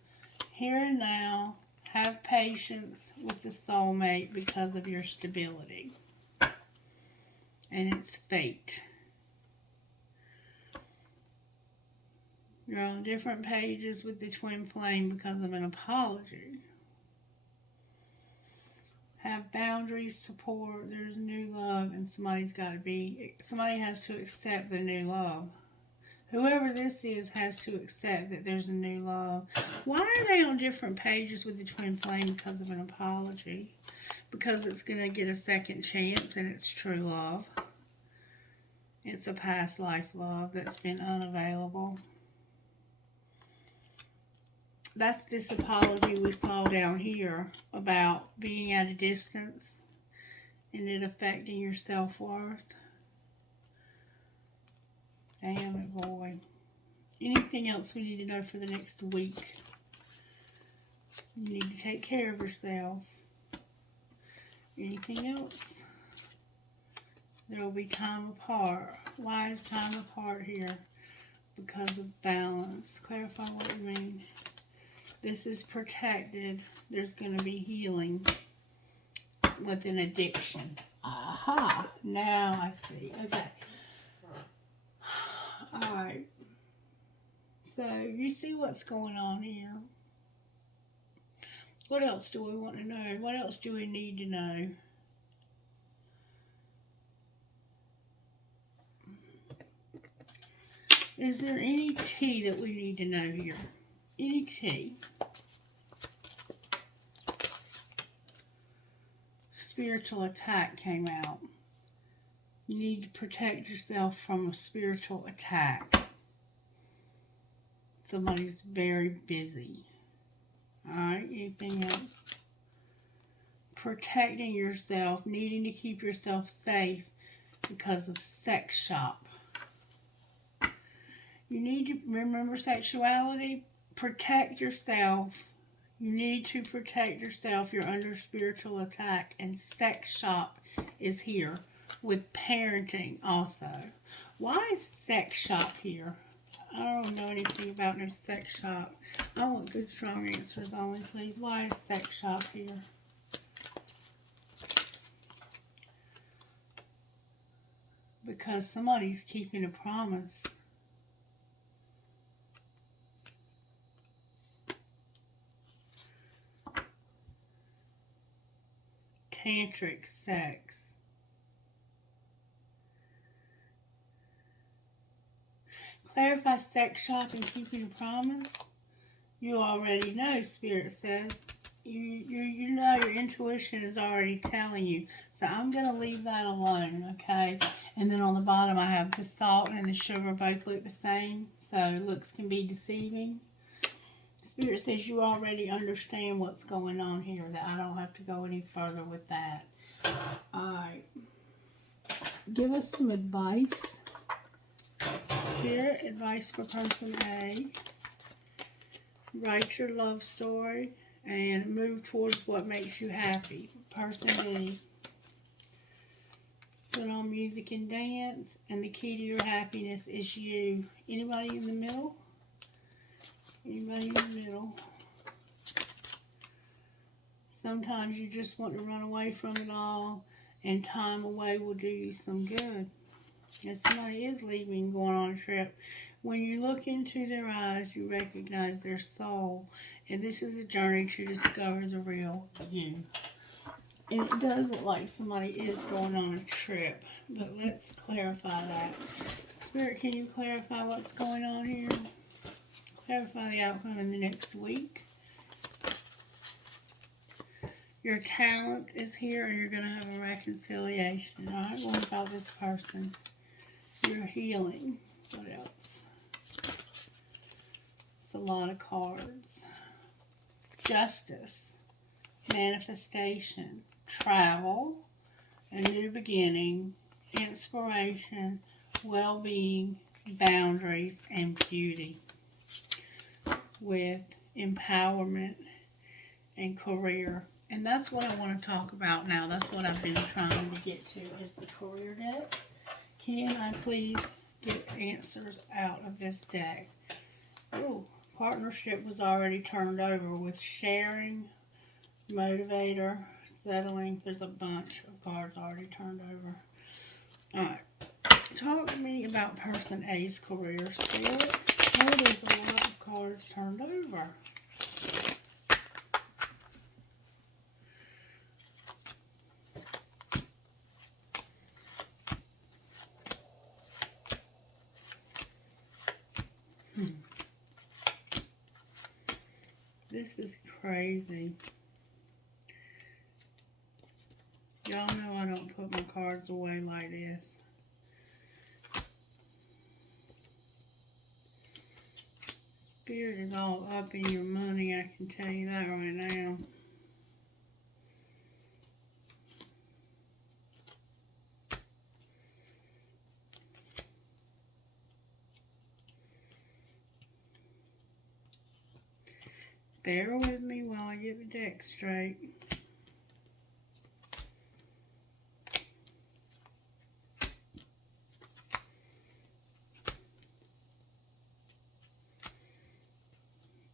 here and now. Have patience with the soulmate because of your stability. And it's fate. You're on different pages with the twin flame because of an apology. Have boundaries, support, there's new love, and somebody has to accept the new love. Whoever this is has to accept that there's a new love. Why are they on different pages with the twin flame because of an apology? Because it's going to get a second chance, and it's true love. It's a past life love that's been unavailable. That's this apology we saw down here about being at a distance and it affecting your self-worth. Damn it, boy. Anything else we need to know for the next week? You need to take care of yourself. Anything else? There will be time apart. Why is time apart here? Because of balance. Clarify what you mean. This is protected. There's going to be healing with an addiction. Aha! Now I see. Okay. Alright. So, you see what's going on here. What else do we want to know? What else do we need to know? Is there any tea that we need to know here? Any tea? Spiritual attack came out. You need to protect yourself from a spiritual attack. somebody's very busy. Alright, anything else? Protecting yourself, needing to keep yourself safe because of sex shop. You need to remember sexuality. Protect yourself. You need to protect yourself. You're under spiritual attack, and sex shop is here with parenting also. Why is sex shop here? I don't know anything about no sex shop. I want good, strong answers only, please. Why is sex shop here? Because somebody's keeping a promise. Tantric sex. Clarify sex shop and keeping a promise. You already know, Spirit says. You know your intuition is already telling you. So I'm going to leave that alone, okay? And then on the bottom I have the salt and the sugar both look the same. So looks can be deceiving. Spirit says you already understand what's going on here, that I don't have to go any further with that. Alright. Give us some advice. Spirit, advice for person A. Write your love story and move towards what makes you happy. Person B. Put on music and dance, and the key to your happiness is you. Anybody in the middle? Anybody in the middle? Sometimes you just want to run away from it all, and time away will do you some good. And somebody is leaving, going on a trip. When you look into their eyes, you recognize their soul. And this is a journey to discover the real you. And it does look like somebody is going on a trip. But let's clarify that. Spirit, can you clarify what's going on here? Clarify the outcome in the next week. Your talent is here, and you're going to have a reconciliation. Alright, what about this person? Your healing. What else? It's a lot of cards. Justice. Manifestation. Travel. A new beginning. Inspiration. Well-being. Boundaries. And beauty. With empowerment and career. And that's what I want to talk about now. That's what I've been trying to get to, is the career deck. Can I please get answers out of this deck? Oh, partnership was already turned over with sharing, motivator, settling. There's a bunch of cards already turned over. Alright. Talk to me about person A's career, Spirit. Oh, there's a lot of cards turned over. This is crazy. Y'all know I don't put my cards away like this. Spirit is all up in your money, I can tell you that right now. Bear with me while I get the deck straight.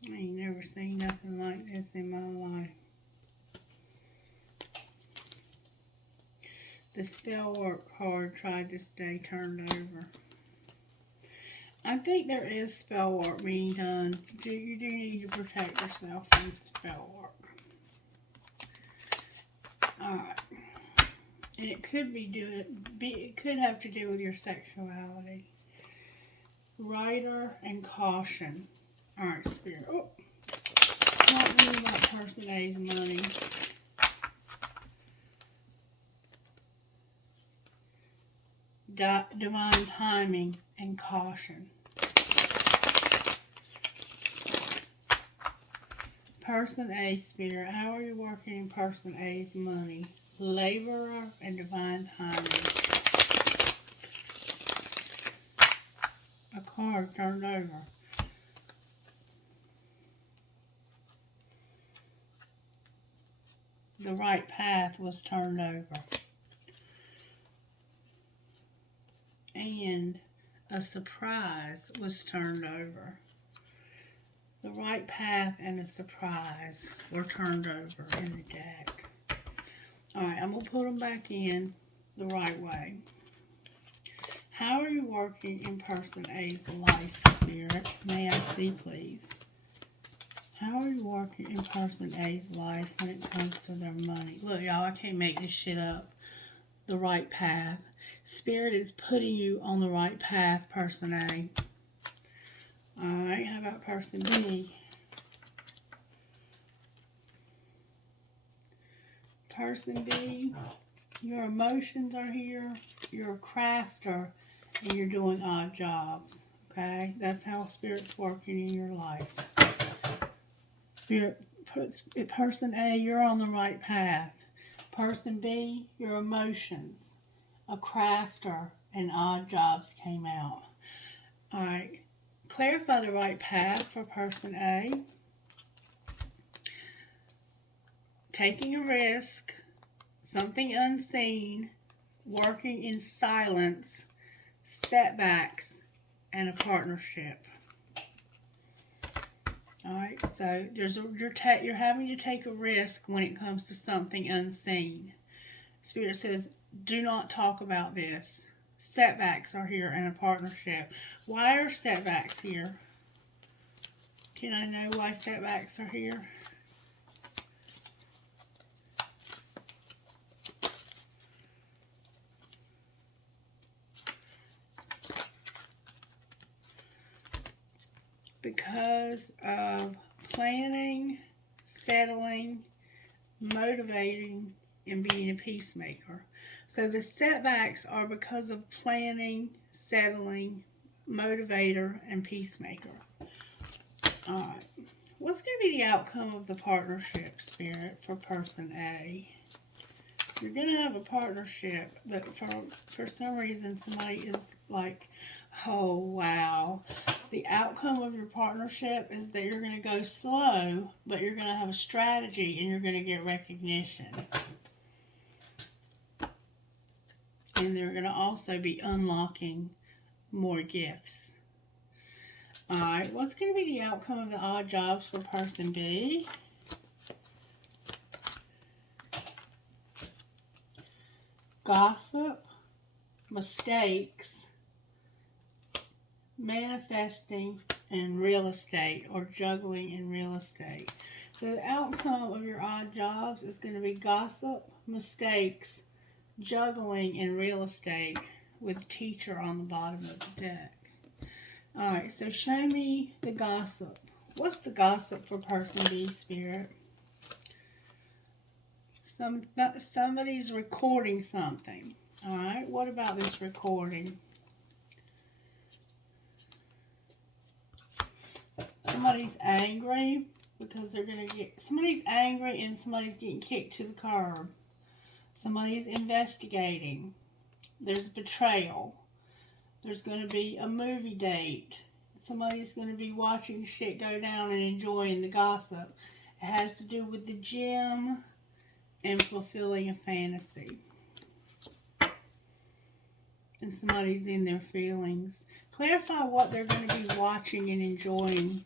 I ain't never seen nothing like this in my life. The spell work card tried to stay turned over. I think there is spell work being done. You do need to protect yourself from spell work. Alright. And it could it could have to do with your sexuality. Rider and caution. Alright, Spirit. Oh. Talk to me about person A's money. Divine timing and caution. Person A, Spirit, how are you working in Person A's money? Laborer and divine timing. A card turned over. The right path was turned over. And a surprise was turned over. The right path and a surprise were turned over in the deck. Alright, I'm going to put them back in the right way. How are you working in Person A's life, Spirit? May I see, please? How are you working in Person A's life when it comes to their money? Look, y'all, I can't make this shit up. The right path. Spirit is putting you on the right path, Person A. Alright, how about Person B? Person B, your emotions are here. You're a crafter and you're doing odd jobs. Okay? That's how Spirit's working in your life. Spirit, Person A, you're on the right path. Person B, your emotions. A crafter and odd jobs came out. Alright. Clarify the right path for Person A. Taking a risk, something unseen, working in silence, setbacks, and a partnership. Alright, so you're having to take a risk when it comes to something unseen. Spirit says, do not talk about this. Setbacks are here and a partnership. Why are setbacks here? Can I know why setbacks are here? Because of planning, settling, motivating, and being a peacemaker. So the setbacks are because of planning, settling, motivator, and peacemaker. Alright. What's going to be the outcome of the partnership, Spirit, for Person A? You're going to have a partnership, but for some reason somebody is like, oh, wow. The outcome of your partnership is that you're going to go slow, but you're going to have a strategy and you're going to get recognition. And they're going to also be unlocking more gifts. Alright, what's going to be the outcome of the odd jobs for Person B? Gossip, mistakes, manifesting, and real estate, or juggling in real estate. So the outcome of your odd jobs is going to be gossip, mistakes, juggling, and real estate, with teacher on the bottom of the deck. Alright, so show me the gossip. What's the gossip for Person B, Spirit? Somebody's recording something. Alright, what about this recording? Somebody's angry because they're going to get... Somebody's angry and somebody's getting kicked to the curb. Somebody's investigating. There's betrayal. There's going to be a movie date. Somebody's going to be watching shit go down and enjoying the gossip. It has to do with the gym and fulfilling a fantasy. And somebody's in their feelings. Clarify what they're going to be watching and enjoying.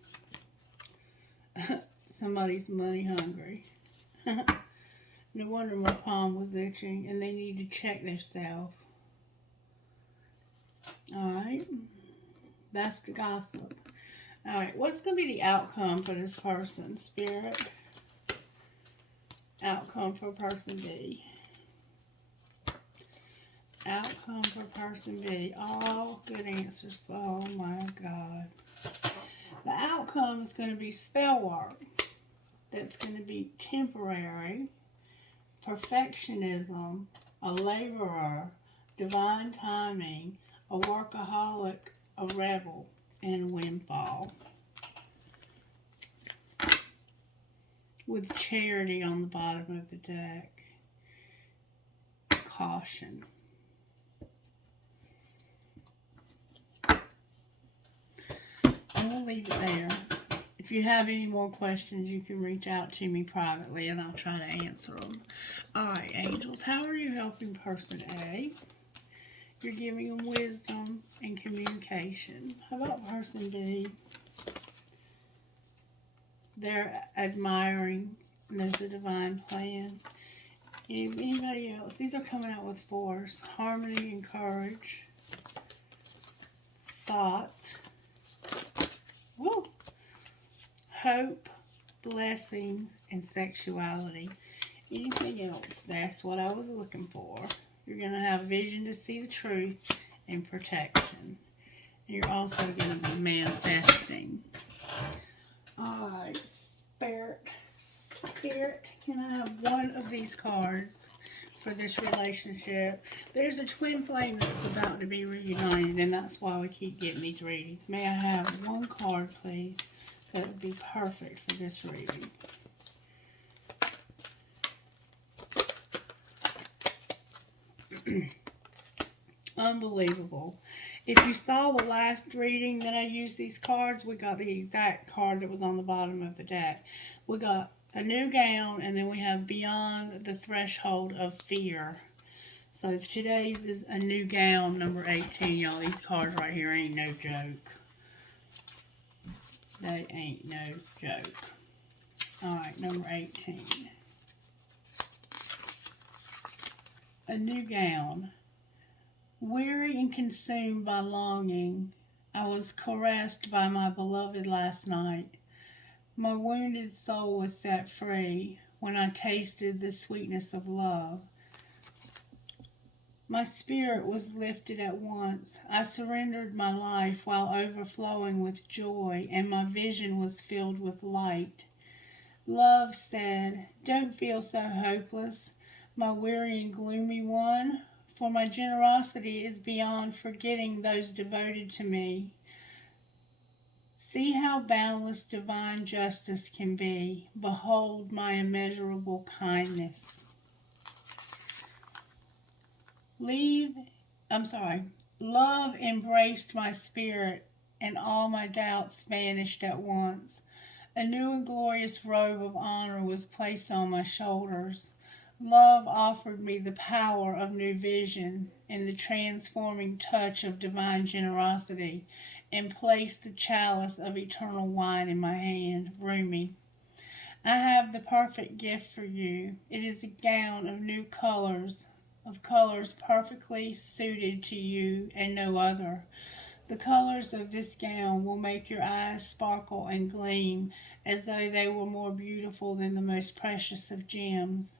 Somebody's money hungry. No wonder my palm was itching and they need to check themselves. Alright. That's the gossip. Alright, what's going to be the outcome for this person, Spirit? Outcome for Person B. Outcome for Person B. All good answers. Oh my God. The outcome is going to be spell work. That's going to be temporary. Perfectionism. A laborer. Divine timing. A workaholic. A rebel. And a windfall. with charity on the bottom of the deck. Caution. I will leave it there. If you have any more questions, you can reach out to me privately and I'll try to answer them. Alright, angels, how are you helping person A? You're giving them wisdom and communication. How about person B? They're admiring and there's a divine plan. Anybody else? These are coming out with force. Harmony and courage. Thought. Woo! Hope, blessings, and sexuality. Anything else? That's what I was looking for. You're going to have vision to see the truth and protection. And you're also going to be manifesting. Alright, Spirit, can I have one of these cards for this relationship? There's a twin flame that's about to be reunited, and that's why we keep getting these readings. May I have one card, please? That would be perfect for this reading. Unbelievable. If you saw the last reading that I used these cards, we got the exact card that was on the bottom of the deck. We got a new gown, and then we have beyond the threshold of fear. So today's is a new gown, number 18. Y'all, these cards right here ain't no joke. They ain't no joke. Alright, number 18. A new gown. Weary and consumed by longing, I was caressed by my beloved last night. My wounded soul was set free when I tasted the sweetness of love. My spirit was lifted at once. I surrendered my life while overflowing with joy, and my vision was filled with light. Love said, "Don't feel so hopeless, my weary and gloomy one, for my generosity is beyond forgetting those devoted to me. See how boundless divine justice can be. Behold my immeasurable kindness." Love embraced my spirit, and all my doubts vanished at once. A new and glorious robe of honor was placed on my shoulders. Love offered me the power of new vision and the transforming touch of divine generosity, and placed the chalice of eternal wine in my hand, roomy. I have the perfect gift for you. It is a gown of new colors, perfectly suited to you and no other. The colors of this gown will make your eyes sparkle and gleam as though they were more beautiful than the most precious of gems.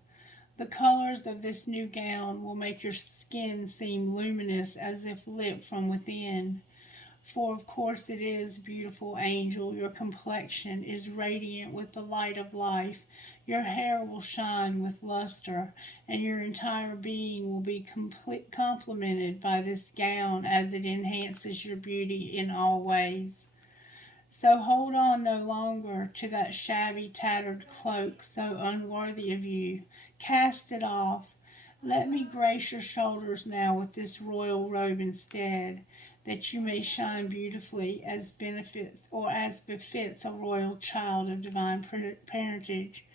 The colors of this new gown will make your skin seem luminous as if lit from within. For of course it is, beautiful angel, your complexion is radiant with the light of life. Your hair will shine with luster, and your entire being will be complemented by this gown as it enhances your beauty in all ways. So hold on no longer to that shabby, tattered cloak so unworthy of you. Cast it off. Let me grace your shoulders now with this royal robe instead, that you may shine beautifully as befits a royal child of divine parentage.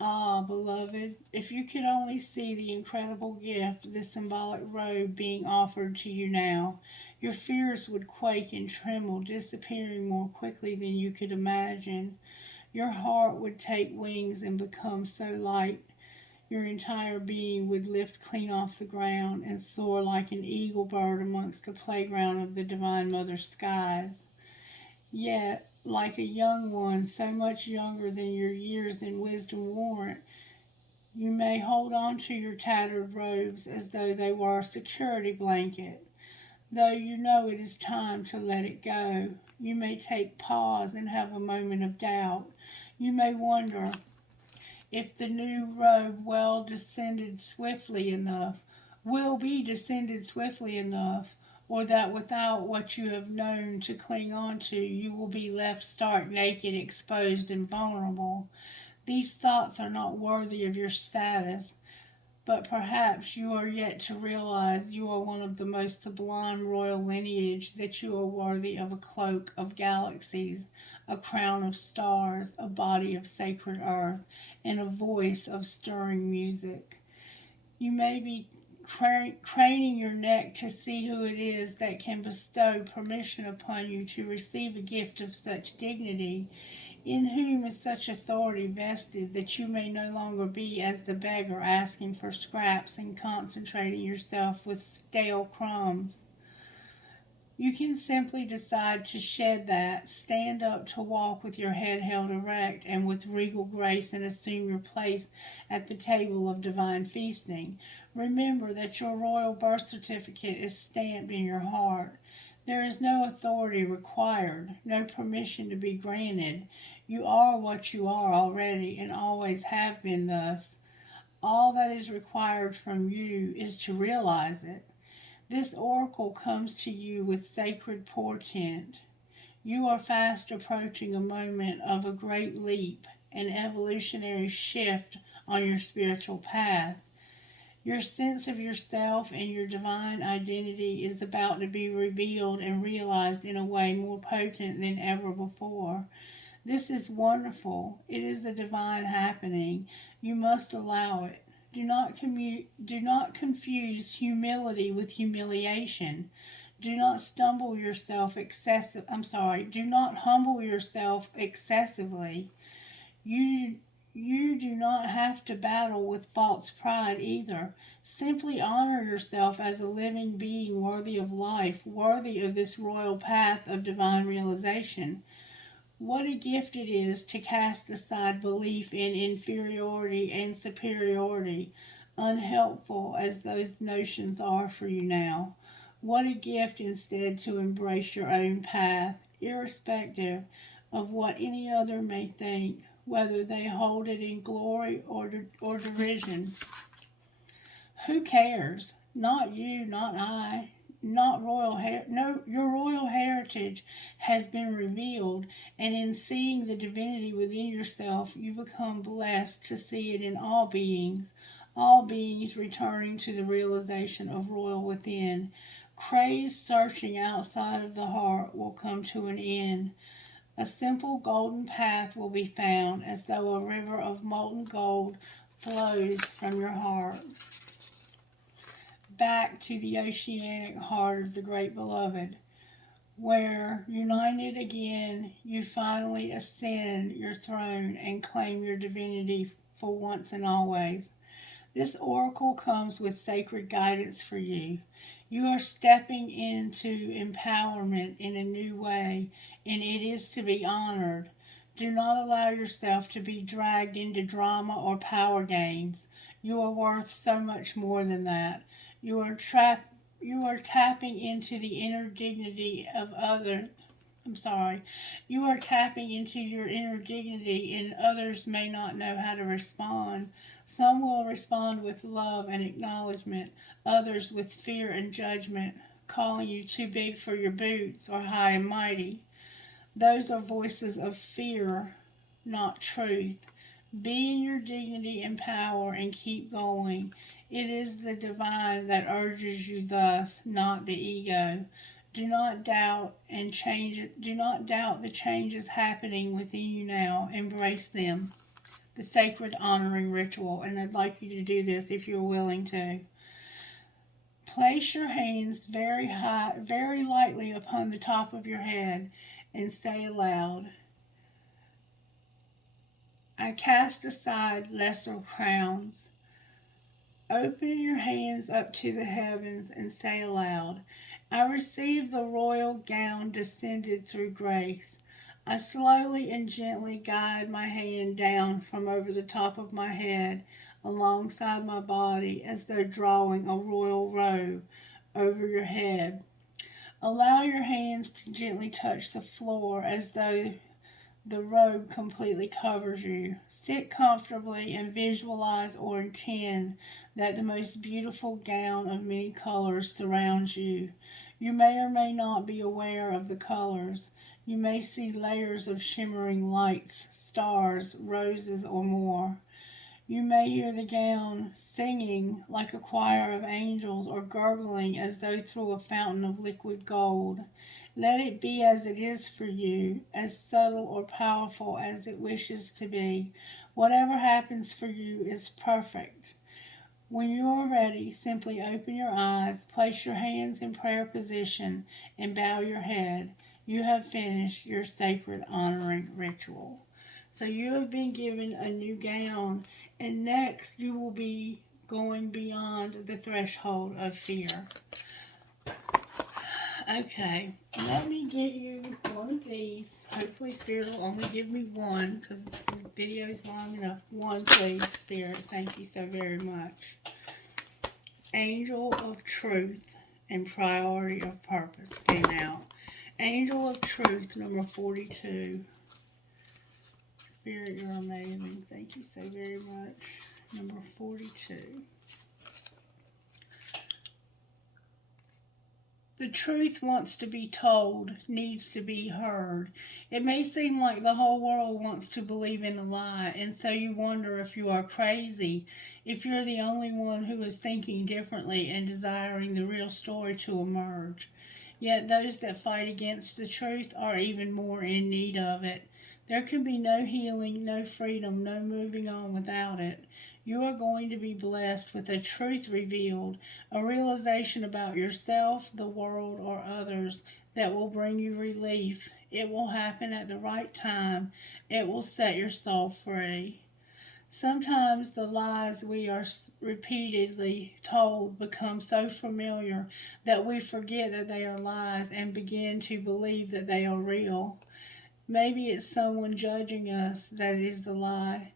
Ah, beloved, if you could only see the incredible gift, the symbolic robe being offered to you now, your fears would quake and tremble, disappearing more quickly than you could imagine. Your heart would take wings and become so light, your entire being would lift clean off the ground and soar like an eagle bird amongst the playground of the Divine Mother's skies. Yet, like a young one, so much younger than your years and wisdom warrant, you may hold on to your tattered robes as though they were a security blanket. Though you know it is time to let it go, you may take pause and have a moment of doubt. You may wonder if the new robe will be descended swiftly enough, or that without what you have known to cling on to, you will be left stark naked, exposed, and vulnerable. These thoughts are not worthy of your status, but perhaps you are yet to realize you are one of the most sublime royal lineage, that you are worthy of a cloak of galaxies, a crown of stars, a body of sacred earth, and a voice of stirring music. You may be craning your neck to see who it is that can bestow permission upon you to receive a gift of such dignity, in whom is such authority vested that you may no longer be as the beggar asking for scraps and concentrating yourself with stale crumbs. You can simply decide to shed that, stand up to walk with your head held erect and with regal grace, and assume your place at the table of divine feasting. Remember that your royal birth certificate is stamped in your heart. There is no authority required, no permission to be granted. You are what you are already, and always have been thus. All that is required from you is to realize it. This oracle comes to you with sacred portent. You are fast approaching a moment of a great leap, an evolutionary shift on your spiritual path. Your sense of yourself and your divine identity is about to be revealed and realized in a way more potent than ever before. This is wonderful. It is a divine happening. You must allow it. Do not confuse humility with humiliation. Do not do not humble yourself excessively. You do not have to battle with false pride either. Simply honor yourself as a living being worthy of life, worthy of this royal path of divine realization. What a gift it is to cast aside belief in inferiority and superiority, unhelpful as those notions are for you now. What a gift instead to embrace your own path, irrespective of what any other may think, whether they hold it in glory or derision. Who cares? Not you, not I. Not no, your royal heritage has been revealed, and in seeing the divinity within yourself, you become blessed to see it in all beings returning to the realization of royal within. Crazed searching outside of the heart will come to an end. A simple golden path will be found, as though a river of molten gold flows from your heart back to the oceanic heart of the great beloved, where, united again, you finally ascend your throne and claim your divinity for once and always. This oracle comes with sacred guidance for you. You are stepping into empowerment in a new way, and it is to be honored. Do not allow yourself to be dragged into drama or power games. You are worth so much more than that. You are tapping into the inner dignity of others. You are tapping into your inner dignity, and others may not know how to respond. Some will respond with love and acknowledgement, others with fear and judgment, calling you too big for your boots or high and mighty. Those are voices of fear, not truth. Be in your dignity and power and keep going. It is the divine that urges you thus, not the ego. Do not doubt Do not doubt the changes happening within you now. Embrace them. The sacred honoring ritual, and I'd like you to do this if you're willing to. Place your hands very high, very lightly upon the top of your head and say aloud, I cast aside lesser crowns. Open your hands up to the heavens and say aloud, I receive the royal gown descended through grace. I slowly and gently guide my hand down from over the top of my head alongside my body as though drawing a royal robe over your head. Allow your hands to gently touch the floor as though the robe completely covers you. Sit comfortably and visualize or intend that the most beautiful gown of many colors surrounds you. You may or may not be aware of the colors. You may see layers of shimmering lights, stars, roses, or more. You may hear the gown singing like a choir of angels or gurgling as though through a fountain of liquid gold. Let it be as it is for you, as subtle or powerful as it wishes to be. Whatever happens for you is perfect. When you are ready, simply open your eyes, place your hands in prayer position, and bow your head. You have finished your sacred honoring ritual. So you have been given a new gown, and next you will be going beyond the threshold of fear. Okay, let me get you one of these. Hopefully Spirit will only give me one because the video is long enough. One, please, Spirit. Thank you so very much. Angel of Truth and Priority of Purpose came out. Angel of Truth, number 42. Spirit, you're amazing. Thank you so very much. Number 42. The truth wants to be told, needs to be heard. It may seem like the whole world wants to believe in a lie, and so you wonder if you are crazy, if you're the only one who is thinking differently and desiring the real story to emerge. Yet those that fight against the truth are even more in need of it. There can be no healing, no freedom, no moving on without it. You are going to be blessed with a truth revealed, a realization about yourself, the world, or others that will bring you relief. It will happen at the right time. It will set your soul free. Sometimes the lies we are repeatedly told become so familiar that we forget that they are lies and begin to believe that they are real. Maybe it's someone judging us that is the lie.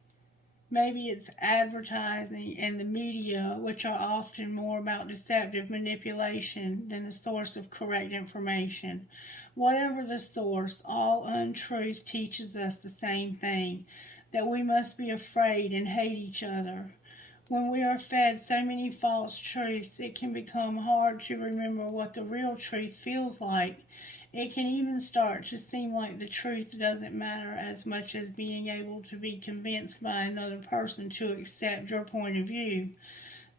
Maybe it's advertising and the media, which are often more about deceptive manipulation than a source of correct information. Whatever the source, all untruth teaches us the same thing, that we must be afraid and hate each other. When we are fed so many false truths, it can become hard to remember what the real truth feels like. It can even start to seem like the truth doesn't matter as much as being able to be convinced by another person to accept your point of view.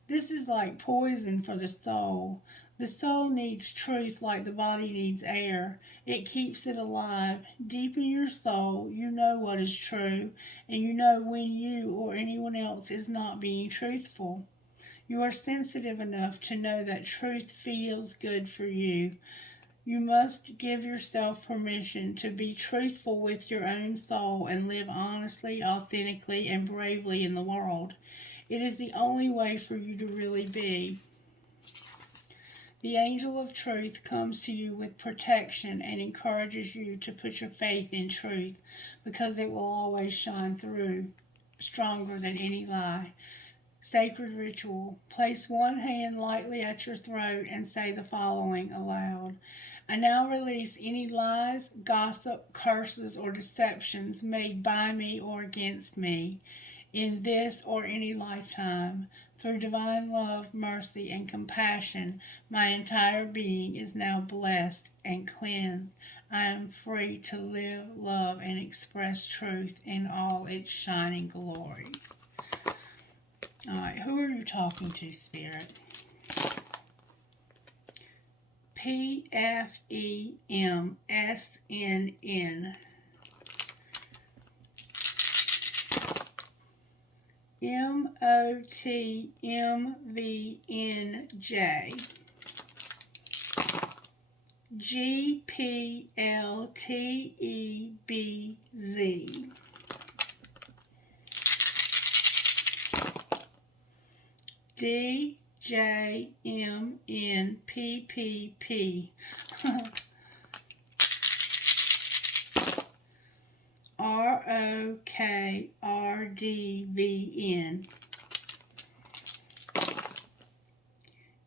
This is like poison for the soul. The soul needs truth like the body needs air. It keeps it alive. Deep in your soul, you know what is true, and you know when you or anyone else is not being truthful. You are sensitive enough to know that truth feels good for you. You must give yourself permission to be truthful with your own soul and live honestly, authentically, and bravely in the world. It is the only way for you to really be. The angel of truth comes to you with protection and encourages you to put your faith in truth because it will always shine through, stronger than any lie. Sacred ritual. Place one hand lightly at your throat and say the following aloud. I now release any lies, gossip, curses, or deceptions made by me or against me in this or any lifetime. Through divine love, mercy, and compassion, my entire being is now blessed and cleansed. I am free to live, love, and express truth in all its shining glory. All right, who are you talking to, Spirit? PFEMSNN. MOTMVNJ. GPLTEBZ. DJMNPPP. ROKRDVN.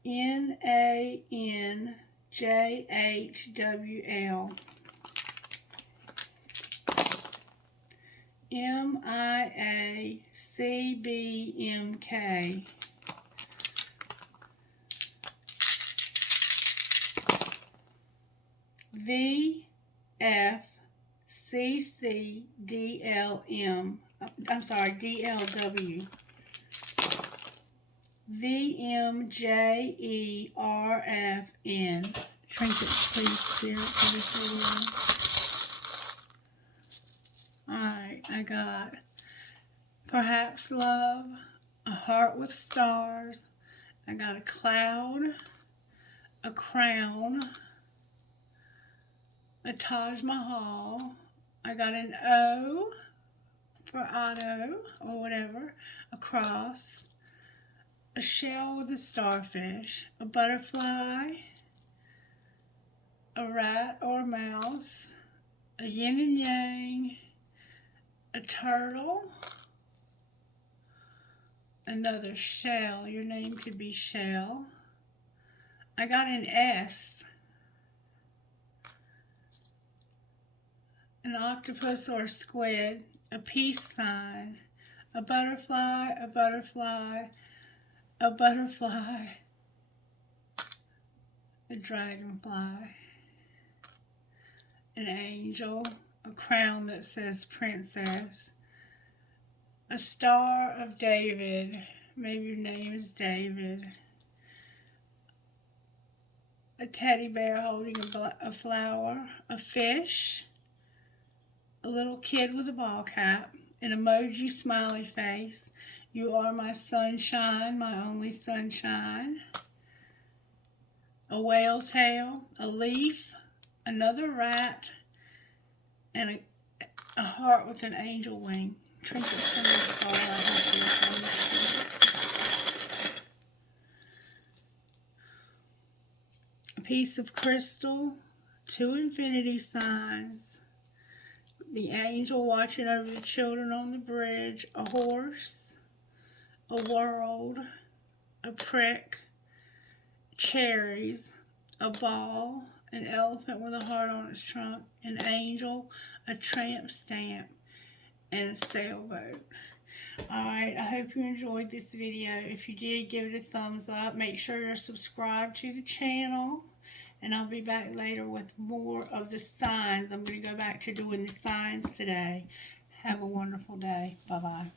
NANJHWL. MIACBMK. VF CCDLM. I'm sorry, DLW. VMJERFN. Trinkets, please, Spirit, for this video. Alright, I got Perhaps Love, a Heart with Stars. I got a Cloud, a Crown, a Taj Mahal. I got an O for Otto, or whatever, a cross, a shell with a starfish, a butterfly, a rat or a mouse, a yin and yang, a turtle, another shell. Your name could be Shell. I got an S, an octopus or a squid, a peace sign, a butterfly, a butterfly, a butterfly, a dragonfly, an angel, a crown that says princess, a Star of David, maybe your name is David, a teddy bear holding a flower, a fish, a little kid with a ball cap, an emoji smiley face, you are my sunshine, my only sunshine, a whale tail, a leaf, another rat, and a heart with an angel wing. Trinkets from the skull. A piece of crystal, 2 infinity signs, the angel watching over the children on the bridge, a horse, a world, a prick, cherries, a ball, an elephant with a heart on its trunk, an angel, a tramp stamp, and a sailboat. Alright, I hope you enjoyed this video. If you did, give it a thumbs up. Make sure you're subscribed to the channel. And I'll be back later with more of the signs. I'm going to go back to doing the signs today. Have a wonderful day. Bye-bye.